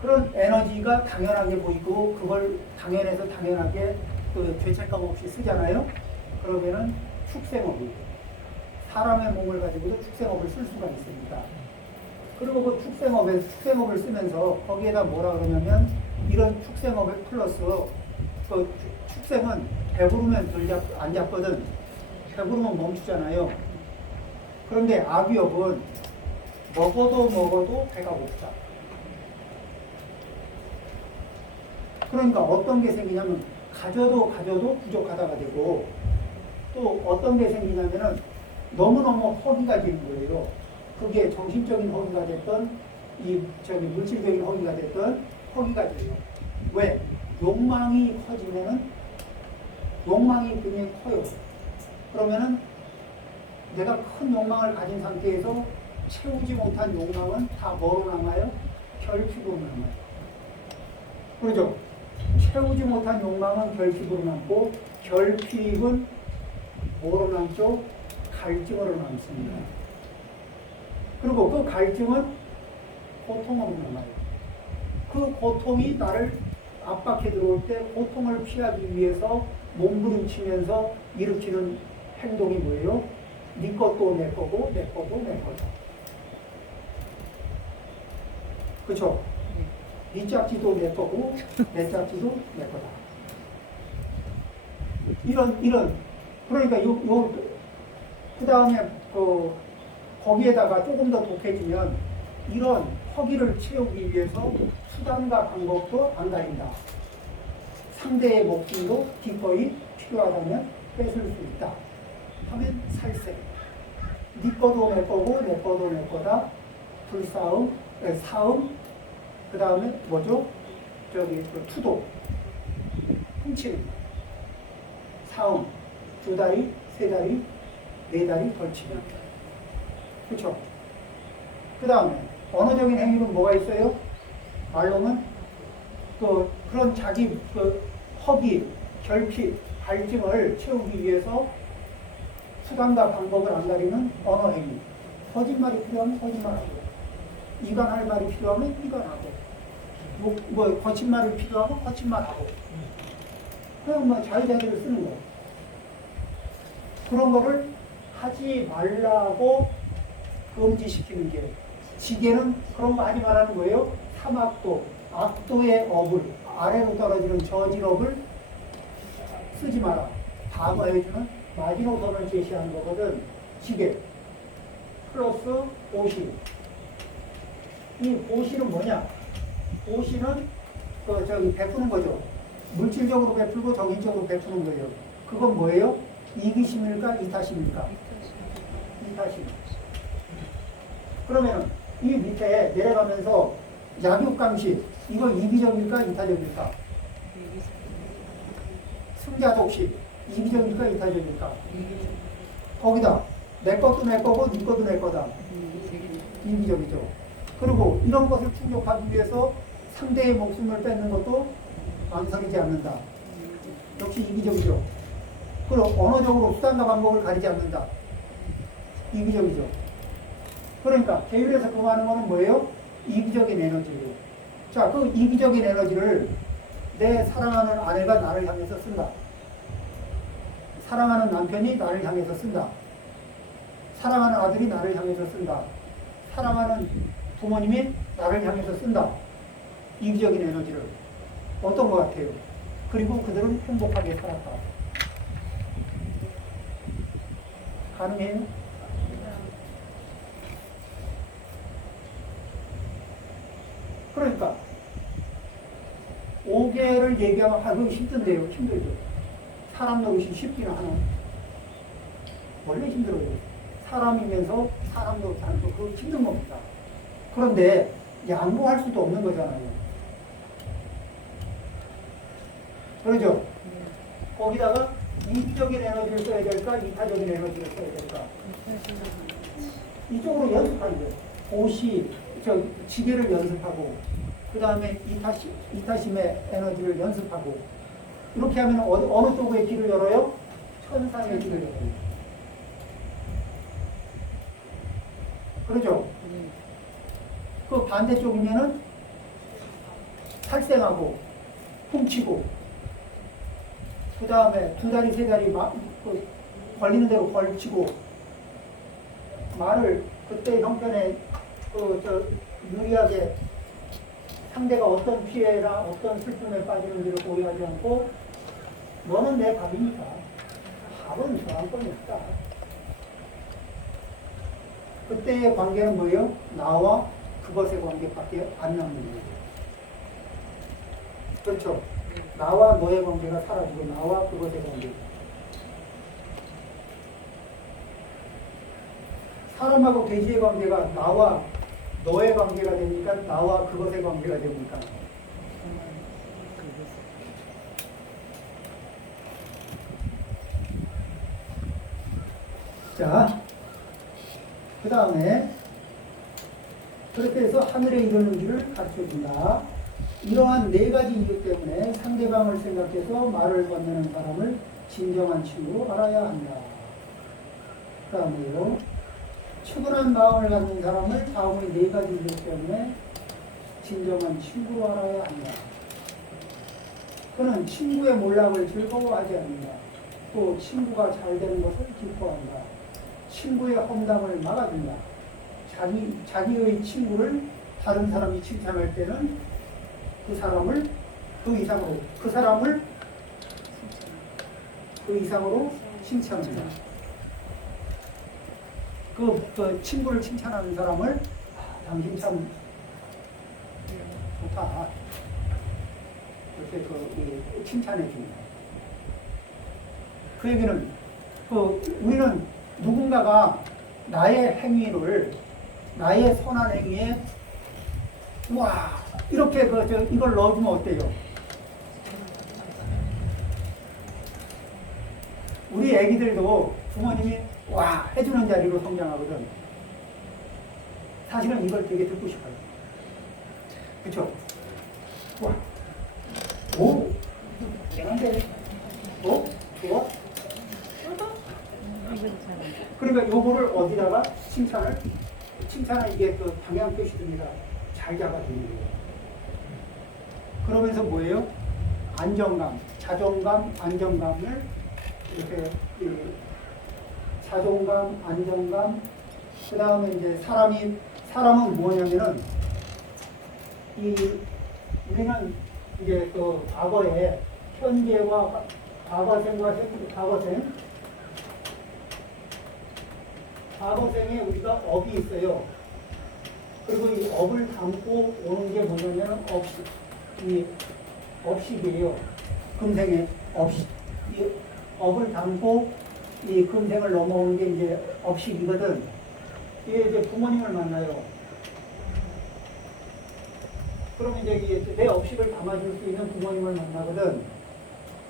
그런 에너지가 당연하게 보이고 그걸 당연해서 당연하게 그 죄책감 없이 쓰잖아요. 그러면은 축생업이 사람의 몸을 가지고도 축생업을 쓸 수가 있습니다. 그리고 그 축생업을 쓰면서 거기에다 뭐라 그러냐면 이런 축생업에 플러스 그 축생은 배부르면 안 잡거든. 배부르면 멈추잖아요. 그런데 악위업은 먹어도 배가 고프다. 그러니까 어떤 게 생기냐면 가져도 부족하다가 되고 또 어떤 게 생기냐면은 너무너무 허기가 지는 거예요. 그게 정신적인 허기가 됐던 물질적인 허기가 됐던 허기가 돼요. 왜? 욕망이 커지면은 욕망이 굉장히 커요. 그러면은 내가 큰 욕망을 가진 상태에서 채우지 못한 욕망은 다 뭐로 남아요? 결핍으로 남아요. 그렇죠? 채우지 못한 욕망은 결핍으로 남고 결핍은 뭐로 남죠? 갈증으로 남습니다. 그리고 그 갈증은 고통으로 남아요. 그 고통이 나를 압박해 들어올 때 고통을 피하기 위해서 몸부림치면서 일으키는 행동이 뭐예요? 네 것도 내 거고 내 것도 내 거다. 그렇죠? 네 짝지도 내 거고 내 짝지도 내 거다. 이런 그러니까 그 다음에 거기에다가 조금 더 독해지면 이런 허기를 채우기 위해서 수단과 방법도 안 가린다. 상대의 목숨도 기꺼이 필요하다면 뺏을 수 있다. 하면 살색. 네 거도 내 거고 내 거도 내 거다. 불싸움, 사음, 그 다음에 뭐죠? 투도, 훔침, 사음, 2다리, 3다리, 4다리 걸치면. 그렇죠? 그 다음에 언어적인 행위는 뭐가 있어요? 말로는 그런 자기 허기, 결핍, 갈증을 채우기 위해서 수단과 방법을 안 가리는 언어 행위. 거짓말이 필요하면 거짓말하고, 이간할 말이 필요하면 이간하고, 거짓말이 필요하면 거짓말하고, 그냥 자유자재를 쓰는 거예요. 그런 거를 하지 말라고 금지시키는 게, 지게는 그런 거 하지 말라는 거예요. 삼악도, 악도의 업을, 아래로 떨어지는 저질업을 쓰지 마라. 방어해주는 마지노선을 제시하는 거거든. 지게 플러스 보시. 이 보시는 뭐냐? 보시는 저기 베푸는 거죠. 물질적으로 베풀고 정신적으로 베푸는 거예요. 그건 뭐예요? 이기심일까? 이타심일까? 이타심. 그러면 이 밑에 내려가면서 약육감식, 이거 이기적일까? 이타적일까? 승자독식, 이기적일까? 이타적일까? 거기다 내 것도 내 거고 네 것도 내 거다. 이기적이죠. 그리고 이런 것을 충족하기 위해서 상대의 목숨을 뺏는 것도 망설이지 않는다. 역시 이기적이죠. 그리고 언어적으로 수단과 방법을 가리지 않는다. 이기적이죠. 그러니까 계율에서 금하는 거는 뭐예요? 이기적인 에너지예요. 자, 그 이기적인 에너지를 내 사랑하는 아내가 나를 향해서 쓴다. 사랑하는 남편이 나를 향해서 쓴다. 사랑하는 아들이 나를 향해서 쓴다. 사랑하는 부모님이 나를 향해서 쓴다. 이기적인 에너지를. 어떤 것 같아요? 그리고 그들은 행복하게 살았다. 가능해요? 그러니까 5개를 얘기하면 하기 힘든데요. 힘들죠. 사람 노릇이 쉽기는 하나. 원래 힘들어요. 사람이면서 사람 노릇하는 거 그거 힘든 겁니다. 그런데 양보할 수도 없는 거잖아요. 그러죠? 거기다가 이기적인 에너지를 써야 될까? 이타적인 에너지를 써야 될까? 이쪽으로 연습하는 거예요. 고시, 지게를 연습하고 그 다음에 이타심의 에너지를 연습하고 이렇게 하면 어느 쪽의 길을 열어요? 천상의 길을 열어요. 그러죠? 그 반대쪽이면은 탈생하고 훔치고 그 다음에 두 다리 세 다리 걸리는 대로 걸치고 말을 그때 형편에 유리하게 상대가 어떤 피해나 어떤 슬픔에 빠지는지를 고려하지 않고 너는 내 밥이니까 밥은 저항권이 없다. 그때의 관계는 뭐예요? 나와 그것의 관계밖에 안 남는 거예요. 그렇죠? 나와 너의 관계가 사라지고 나와 그것의 관계. 사람하고 돼지의 관계가 나와 너의 관계가 됩니까? 나와 그것의 관계가 됩니까? 자, 그 다음에 그렇게 해서 하늘에 이르는 길을 가르쳐준다. 이러한 네 가지 이유 때문에 상대방을 생각해서 말을 건네는 사람을 진정한 친구로 알아야 한다. 그 다음에요. 측은한 마음을 갖는 사람을 다음의 네 가지 이유 때문에 진정한 친구로 알아야 한다. 그는 친구의 몰락을 즐거워하지 않는다. 또 친구가 잘 되는 것을 기뻐한다. 친구의 험담을 막아준다. 자기의 친구를 다른 사람이 칭찬할 때는 그 사람을 그 이상으로 칭찬한다. 그 친구를 칭찬하는 사람을 당신 참 좋다. 이렇게 칭찬해 줍니다. 그 얘기는 우리는 누군가가 나의 행위를 나의 선한 행위에 와 이렇게 이걸 넣어주면 어때요? 우리 애기들도 부모님이 와 해주는 자리로 성장하거든. 사실은 이걸 되게 듣고 싶어요. 그쵸? 와, 오, 괜찮은데, 좋아. 그러니까 요거를 어디다가 칭찬을 이게 그 방향 표시듭니다. 잘 잡아주는 거예요. 그러면서 뭐예요? 안정감, 자존감, 안정감을 이렇게 자존감, 안정감, 그 다음에 이제 사람은 뭐냐면은 우리는 이제 그 과거에 현재와 과거생에 우리가 업이 있어요. 그리고 이 업을 담고 오는 게 뭐냐면 이 업식이에요. 금생의 업식. 이 업을 담고 이 금생을 넘어오는 게 이제 업식이거든. 이게 이제 부모님을 만나요. 그러면 이제 이게 내 업식을 담아줄 수 있는 부모님을 만나거든.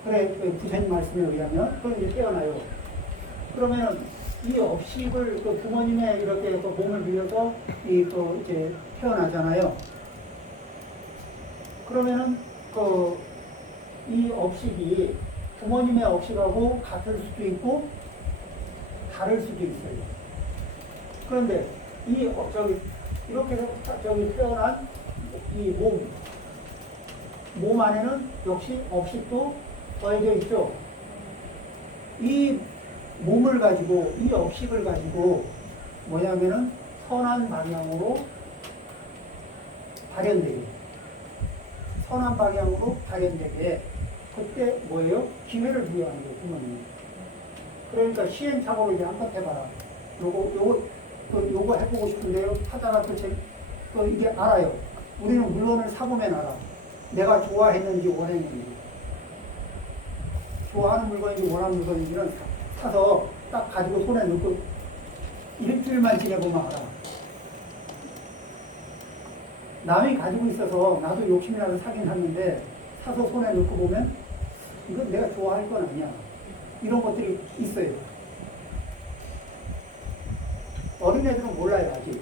그래, 그 부처님 말씀에 의하면, 그럼 이제 깨어나요. 그러면 이 업식을 그 부모님의 이렇게 그 몸을 빌려서 그 이제 태어나잖아요. 그러면은 그 이 업식이 부모님의 업식하고 같을 수도 있고 다를 수도 있어요. 그런데 이 이렇게 해서 저기 태어난 이 몸 안에는 역시 업식도 더해져 있죠. 이 몸을 가지고, 이 업식을 가지고 뭐냐면은 선한 방향으로 발현되게, 선한 방향으로 발현되게, 그때 뭐예요? 기회를 부여하는 거예요, 부모님이. 그러니까 시행착오로 이제 한번 해봐라. 요거 해보고 싶은데요. 하다가 또 이게 알아요. 우리는 물건을 사보면 알아. 내가 좋아했는지 원했는지. 좋아하는 물건인지 원하는 물건인지는 사서 딱 가지고 손에 넣고 일주일만 지내보면 알아. 남이 가지고 있어서 나도 욕심이 나서 사긴 샀는데 사서 손에 넣고 보면 이건 내가 좋아할 건 아니야. 이런 것들이 있어요. 어린애들은 몰라요, 아직.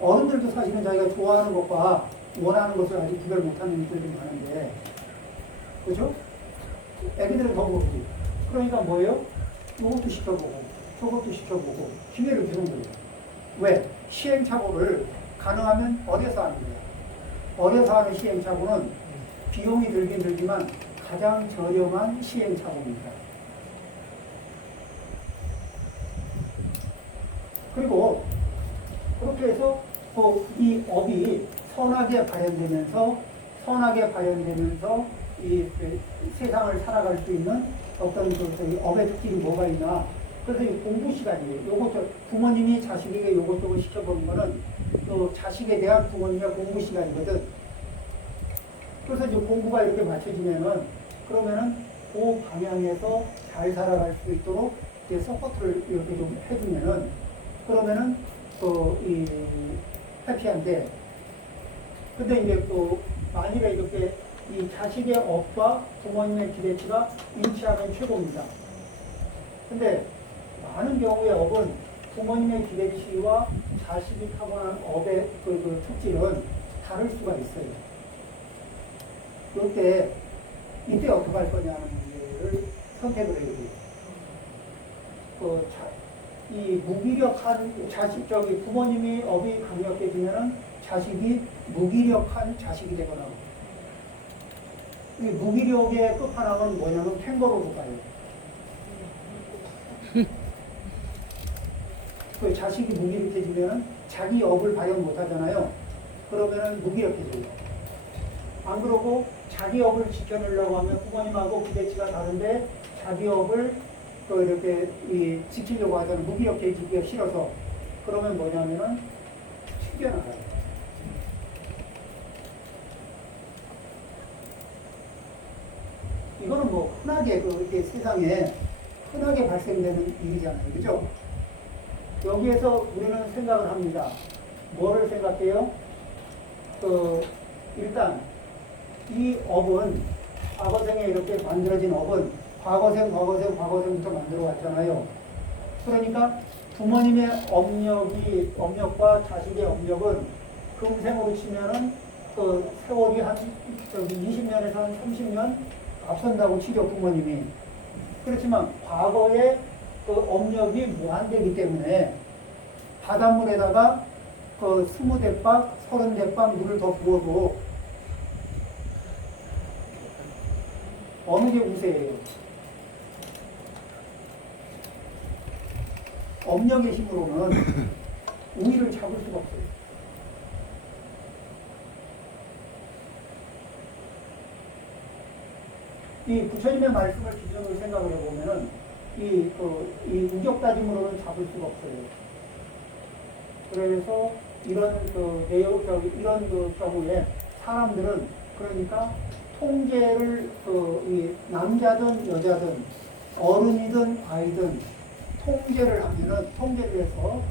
어른들도 사실은 자기가 좋아하는 것과 원하는 것을 아직 구별 못하는 분들이 많은데, 그죠? 애기들은 더 모르지. 그러니까 뭐예요? 이것도 시켜보고, 저것도 시켜보고, 기회를 주는 거예요. 왜? 시행착오를 가능하면 어려서 하는 거야. 어려서 하는 시행착오는 비용이 들긴 들지만 가장 저렴한 시행착오입니다. 그리고 그렇게 해서 이 업이 선하게 발현되면서 이 세상을 살아갈 수 있는 어떤 그 업의 특징이 뭐가 있나. 그래서 이 공부 시간이에요. 요것저 부모님이 자식에게 요것저것 시켜보는 거는 또 자식에 대한 부모님의 공부 시간이거든. 그래서 이제 공부가 이렇게 맞춰지면은 그러면은 그 방향에서 잘 살아갈 수 있도록 이제 서포트를 이렇게 좀 해주면은 그러면은 이 해피한데, 근데 이제 또 만일에 이렇게 이 자식의 업과 부모님의 기대치가 일치하면 최고입니다. 근데 많은 경우에 업은 부모님의 기대치와 자식이 타고난 업의 그 특질은 다를 수가 있어요. 이때 어떻게 할 거냐는 문제를 선택을 해야 돼요. 이 무기력한 부모님이 업이 강력해지면은 자식이 무기력한 자식이 되거나, 이 무기력의 끝판왕은 뭐냐면 캥거루로 가요. 그 자식이 무기력해지면은 자기 업을 발현 못 하잖아요. 그러면은 무기력해져요. 안 그러고 자기 업을 지켜내려고 하면 부모님하고 기대치가 다른데 자기 업을 이렇게 지키려고 하자면 무기력해지기가 싫어서, 그러면 뭐냐면은 튕겨나가요. 이거는 뭐 흔하게 이렇게 세상에 흔하게 발생되는 일이잖아요, 그죠? 여기에서 우리는 생각을 합니다. 뭐를 생각해요? 일단 이 업은 과거생에 이렇게 만들어진 업은 과거생부터 만들어 왔잖아요. 그러니까 부모님의 업력과 자식의 업력은 금생으로 치면은 그 세월이 한 20년에서 한 30년 앞선다고 치죠, 부모님이. 그렇지만 과거의 그 업력이 무한되기 때문에 바닷물에다가 20대박, 30대박 물을 더 부어도 어느 게 우세해요? 업력의 힘으로는 우위를 잡을 수가 없어요. 이 부처님의 말씀을 기준으로 생각을 해보면은 이 우격다짐으로는 잡을 수가 없어요. 그래서 이런 경우에 사람들은 그러니까 통제를 이 남자든 여자든 어른이든 아이든 통제를 하면은 통제를 해서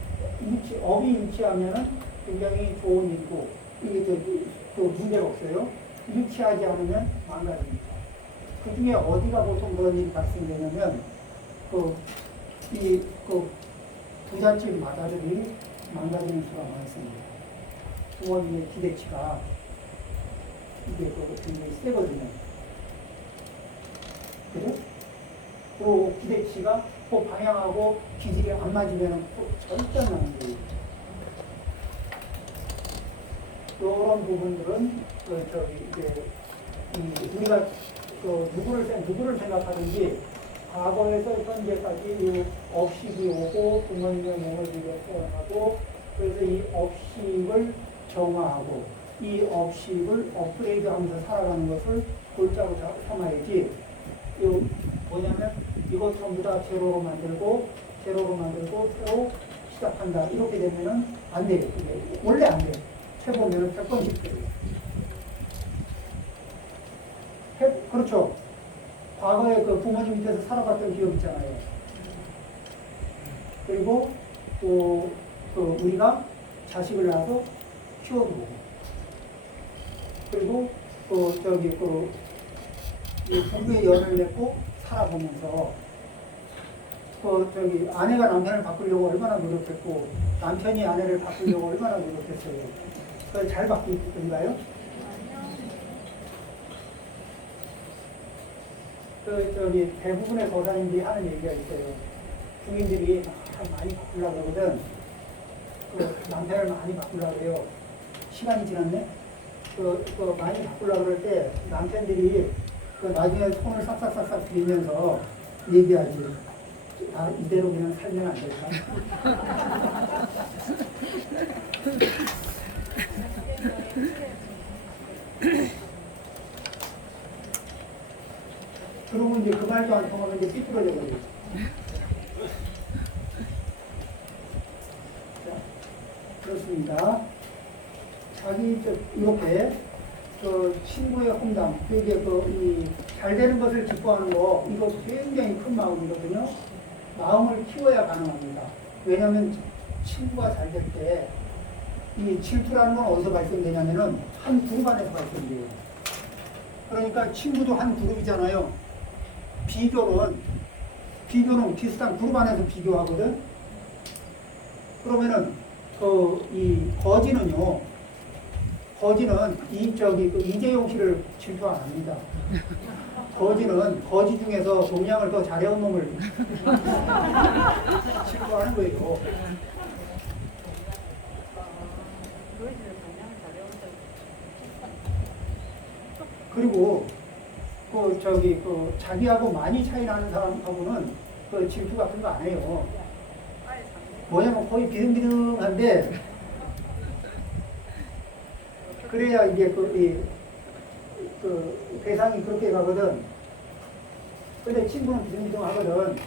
업이 유치하면은 굉장히 좋은 일이고 이게 또 문제가 없어요. 유치하지 않으면 망가집니다. 그 중에 어디가 보통 그런 일이 발생되냐면 그 부잣집 마다들이 망가지는 수가 많습니다. 부모님의 기대치가 이게 굉장히 세거든요. 그래? 그 기대치가 그 방향하고 기질이 안 맞으면 절대 안 나는 거예요. 이런 부분들은 우리가 누구를 생각하든지 과거에서 현재까지 이 업식이 오고 부모님의 몸을 비교하고 그래서 이 업식을 정화하고 이 업식을 업그레이드하면서 살아가는 것을 골자로 삼아야지. 뭐냐면 이것 전부 다 제로로 만들고 새로 시작한다 이렇게 되면은 안 돼요. 그게 원래 안 돼요. 해보면 100번씩 돼요. 그렇죠. 과거에 그 부모님 밑에서 살아봤던 기억 있잖아요. 그리고 또 우리가 자식을 낳아서 키워보고 그리고 이 부부의 연을 맺고 살아보면서 아내가 남편을 바꾸려고 얼마나 노력했고 남편이 아내를 바꾸려고 얼마나 노력했어요. 그걸 잘 바뀌던가요? 대부분의 거사님들이 하는 얘기가 있어요. 부인들이 많이 바꾸려고 그러거든. 남편을 많이 바꾸려고 해요. 시간이 지났네? 많이 바꾸려고 그럴 때 남편들이 나중에 손을 싹싹싹싹 들이면서 얘기하지. 이대로 그냥 살면 안 될까? 그러고 이제 그 말도 안 통하면 이제 삐뚤어져 버려요. 그렇습니다. 이렇게 친구의 혼담, 이게 잘 되는 것을 기뻐하는 거, 이거 굉장히 큰 마음이거든요. 마음을 키워야 가능합니다. 왜냐하면 친구가 잘 될 때, 이 질투라는 건 어디서 발생되냐면은 한 그룹 안에서 발생돼요. 그러니까 친구도 한 그룹이잖아요. 비교는 비슷한 그룹 안에서 비교하거든. 그러면은 이 거지는 이재용 씨를 질투 안 합니다. 거지는 거지 중에서 동양을 더 잘해온 놈을 질투하는 거예요. 그리고 자기하고 많이 차이 나는 사람하고는 질투 같은 거 안 해요. 뭐냐면 거의 비등비등한데 그래야 이게 대상이 그렇게 가거든. 근데 친구는 비등비등하거든.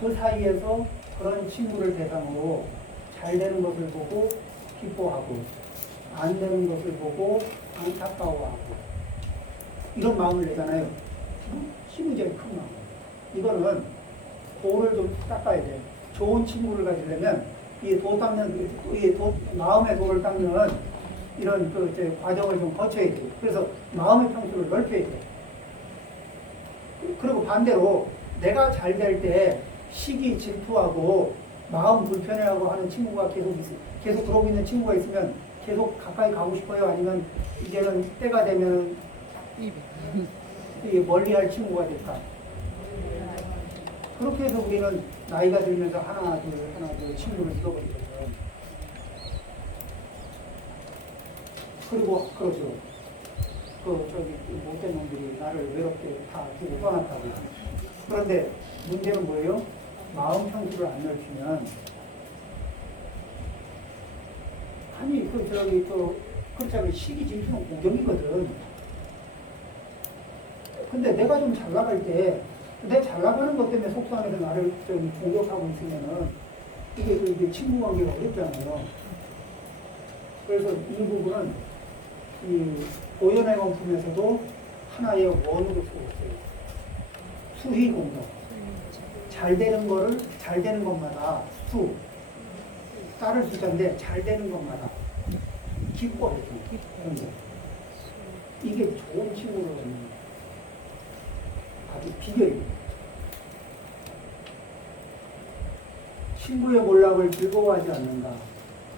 그 사이에서 그런 친구를 대상으로 잘 되는 것을 보고 기뻐하고 안 되는 것을 보고 안타까워하고 이런 마음을 내잖아요. 힘이 제일 큰 마음. 이거는 도를 좀 닦아야 돼. 좋은 친구를 가지려면 마음의 도를 닦는 이런 과정을 좀 거쳐야 돼. 그래서 마음의 평수를 넓혀야 돼. 그리고 반대로 내가 잘 될 때 시기 질투하고 마음 불편해하고 하는 친구가 계속 그러고 있는 친구가 있으면 계속 가까이 가고 싶어요? 아니면 이제는 때가 되면 멀리할 친구가 될까? 그렇게 해서 우리는 나이가 들면서 하나 둘 친구를 잃어버리거든. 그리고 그러죠. 못된 놈들이 나를 외롭게 다 두고 떠났다고. 그런데 문제는 뭐예요? 마음 평수를 안 넓히면 아니 그렇잖아요. 시기 질투는 구경이거든. 근데 내가 좀 잘 나갈 때 내 잘 나가는 것 때문에 속상해서 나를 좀 공격하고 있으면은 이게 친구 관계가 어렵잖아요. 그래서 이 부분은 이 오연의 건품에서도 하나의 원으로 쓰고 있어요. 수희 공덕. 잘 되는 거를 잘 되는 것마다 수 따를 숫자인데 잘 되는 것마다 기뻐해요. 이게 좋은 친구로는 아주 비결입니다. 친구의 몰락을 즐거워하지 않는다.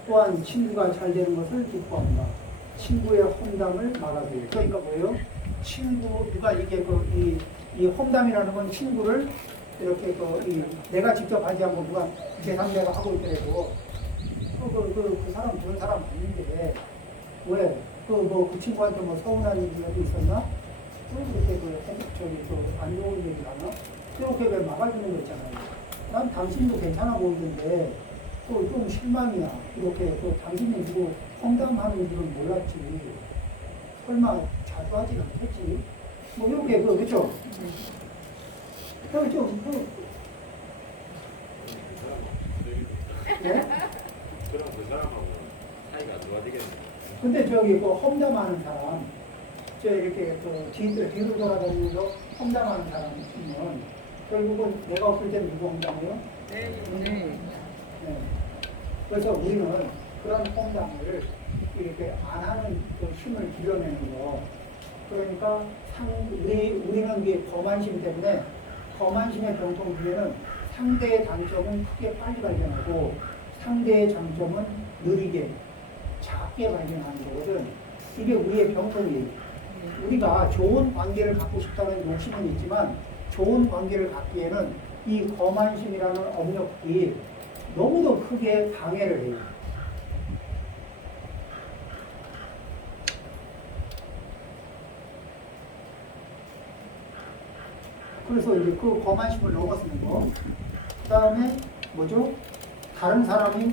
또한 친구가 잘 되는 것을 기뻐한다. 친구의 험담을 막아줘요. 그러니까 뭐예요? 친구가 이게 이 험담이라는 건 친구를 이렇게 내가 직접 하지 않고 누가 제3자가 하고 있더라도 그 사람 좋은 사람 아닌데 왜? 그 친구한테 뭐 서운한 일이라도 있었나? 그렇게 안 좋은 얘기를 하나? 그렇게 왜 막아주는 거 있잖아요. 난 당신도 괜찮아 보이는데 또 좀 실망이야. 이렇게 또 당신이 누구 험담하는 줄은 몰랐지. 설마 자주 하진 않겠지. 뭐 이렇게 그렇죠? 그렇죠. 예? 그럼 그 사람하고 사이가 안 좋아지겠네. 근데 저기 그 험담하는 사람, 저 이렇게 뒤로 돌아다니면서 험담하는 사람은 결국은 내가 없을 때는 누구 험담해요? 네. 네. 그래서 우리는 그런 험담을 이렇게 안 하는 그 힘을 길러내는 거. 그러니까 우리는 이게 거만심 때문에 거만심의 병통 중에는 상대의 단점은 크게 빨리 발견하고 상대의 장점은 느리게 작게 발견하는 거거든. 이게 우리의 병통이에요. 우리가 좋은 관계를 갖고 싶다는 욕심은 있지만 좋은 관계를 갖기에는 이 거만심이라는 업력이 너무도 크게 방해를 해요. 그래서 이제 그 거만심을 넘어서는 거. 그 다음에 뭐죠? 다른 사람이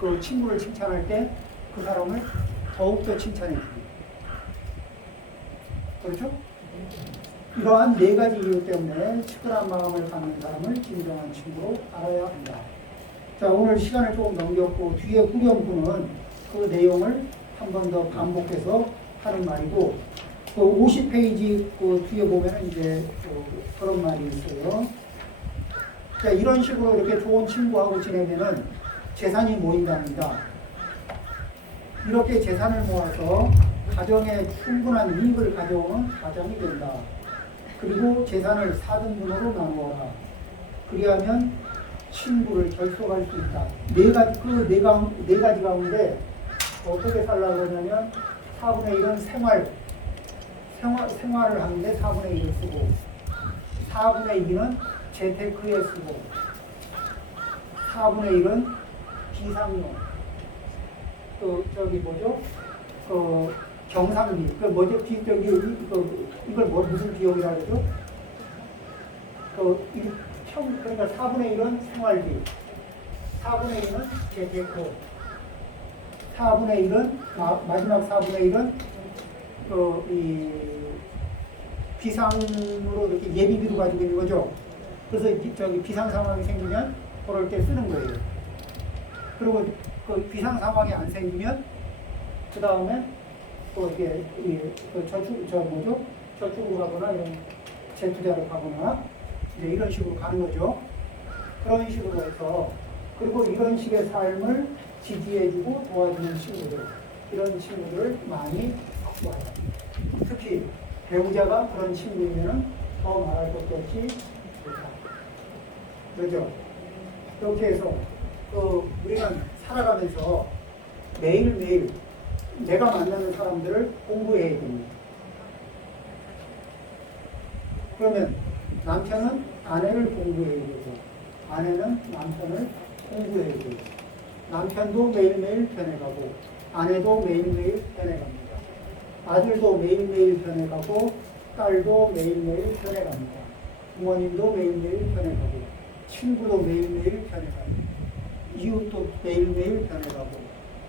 그 친구를 칭찬할 때 그 사람을 더욱더 칭찬해 줍니다. 그렇죠? 이러한 네 가지 이유 때문에 측은한 마음을 갖는 사람을 진정한 친구로 알아야 한다. 자, 오늘 시간을 조금 넘겼고 뒤에 후렴구는 그 내용을 한 번 더 반복해서 하는 말이고 그 50페이지 그 뒤에 보면은 이제 그런 말이 있어요. 자, 이런 식으로 이렇게 좋은 친구하고 지내면은 재산이 모인답니다. 이렇게 재산을 모아서 가정에 충분한 이익을 가져오는 가정이 된다. 그리고 재산을 4등분으로 나누어라. 그리하면 친구를 결속할 수 있다. 네 가지 가운데 어떻게 살라고 그러냐면 4분의 1은 생활을 하는데 4분의 1을 쓰고 4분의 2는 재테크에 쓰고 4분의 1은 비상용 저기 뭐죠? 경상비 뭐죠? 이걸 무슨 비용이라 그러죠? 그러니까 4분의 1은 생활비 4분의 1은 재테크 4분의 1은 마지막 4분의 1은 이 비상으로 이렇게 예비비로 가지고 있는 거죠. 그래서 저기 비상 상황이 생기면 그럴 때 쓰는 거예요. 그리고 그 비상 상황이 안 생기면 그 다음에 또 이게 저축으로 가거나 이런 재투자를 가거나 이제 이런 식으로 가는 거죠. 그런 식으로 해서 그리고 이런 식의 삶을 지지해주고 도와주는 친구들 이런 친구들을 많이 확보해야 합니다. 특히 배우자가 그런 친구이면은 더 말할 것도 없이 좋다. 그렇죠? 이렇게 해서 우리는 살아가면서 매일매일 내가 만나는 사람들을 공부해야 됩니다. 그러면 남편은 아내를 공부해야 되고 아내는 남편을 공부해야 되고 남편도 매일매일 변해가고 아내도 매일매일 변해갑니다. 아들도 매일매일 변해가고 딸도 매일매일 변해갑니다. 부모님도 매일매일 변해가고 친구도 매일매일 변해가고 이웃도 매일매일 변해가고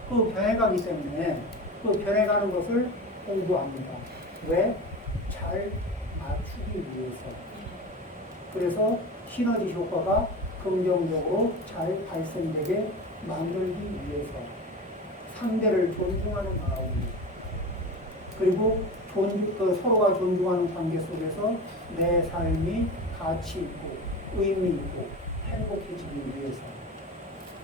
그 변해가기 때문에 그 변해가는 것을 공부합니다. 왜? 잘 맞추기 위해서. 그래서 시너지 효과가 긍정적으로 잘 발생되게 만들기 위해서 상대를 존중하는 마음입니다. 그리고 서로가 존중하는 관계 속에서 내 삶이 가치 있고 의미 있고 행복해지기 위해서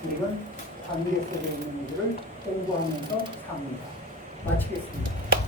우리는 관계 속에 있는 일들을 공부하면서 삽니다. 마치겠습니다.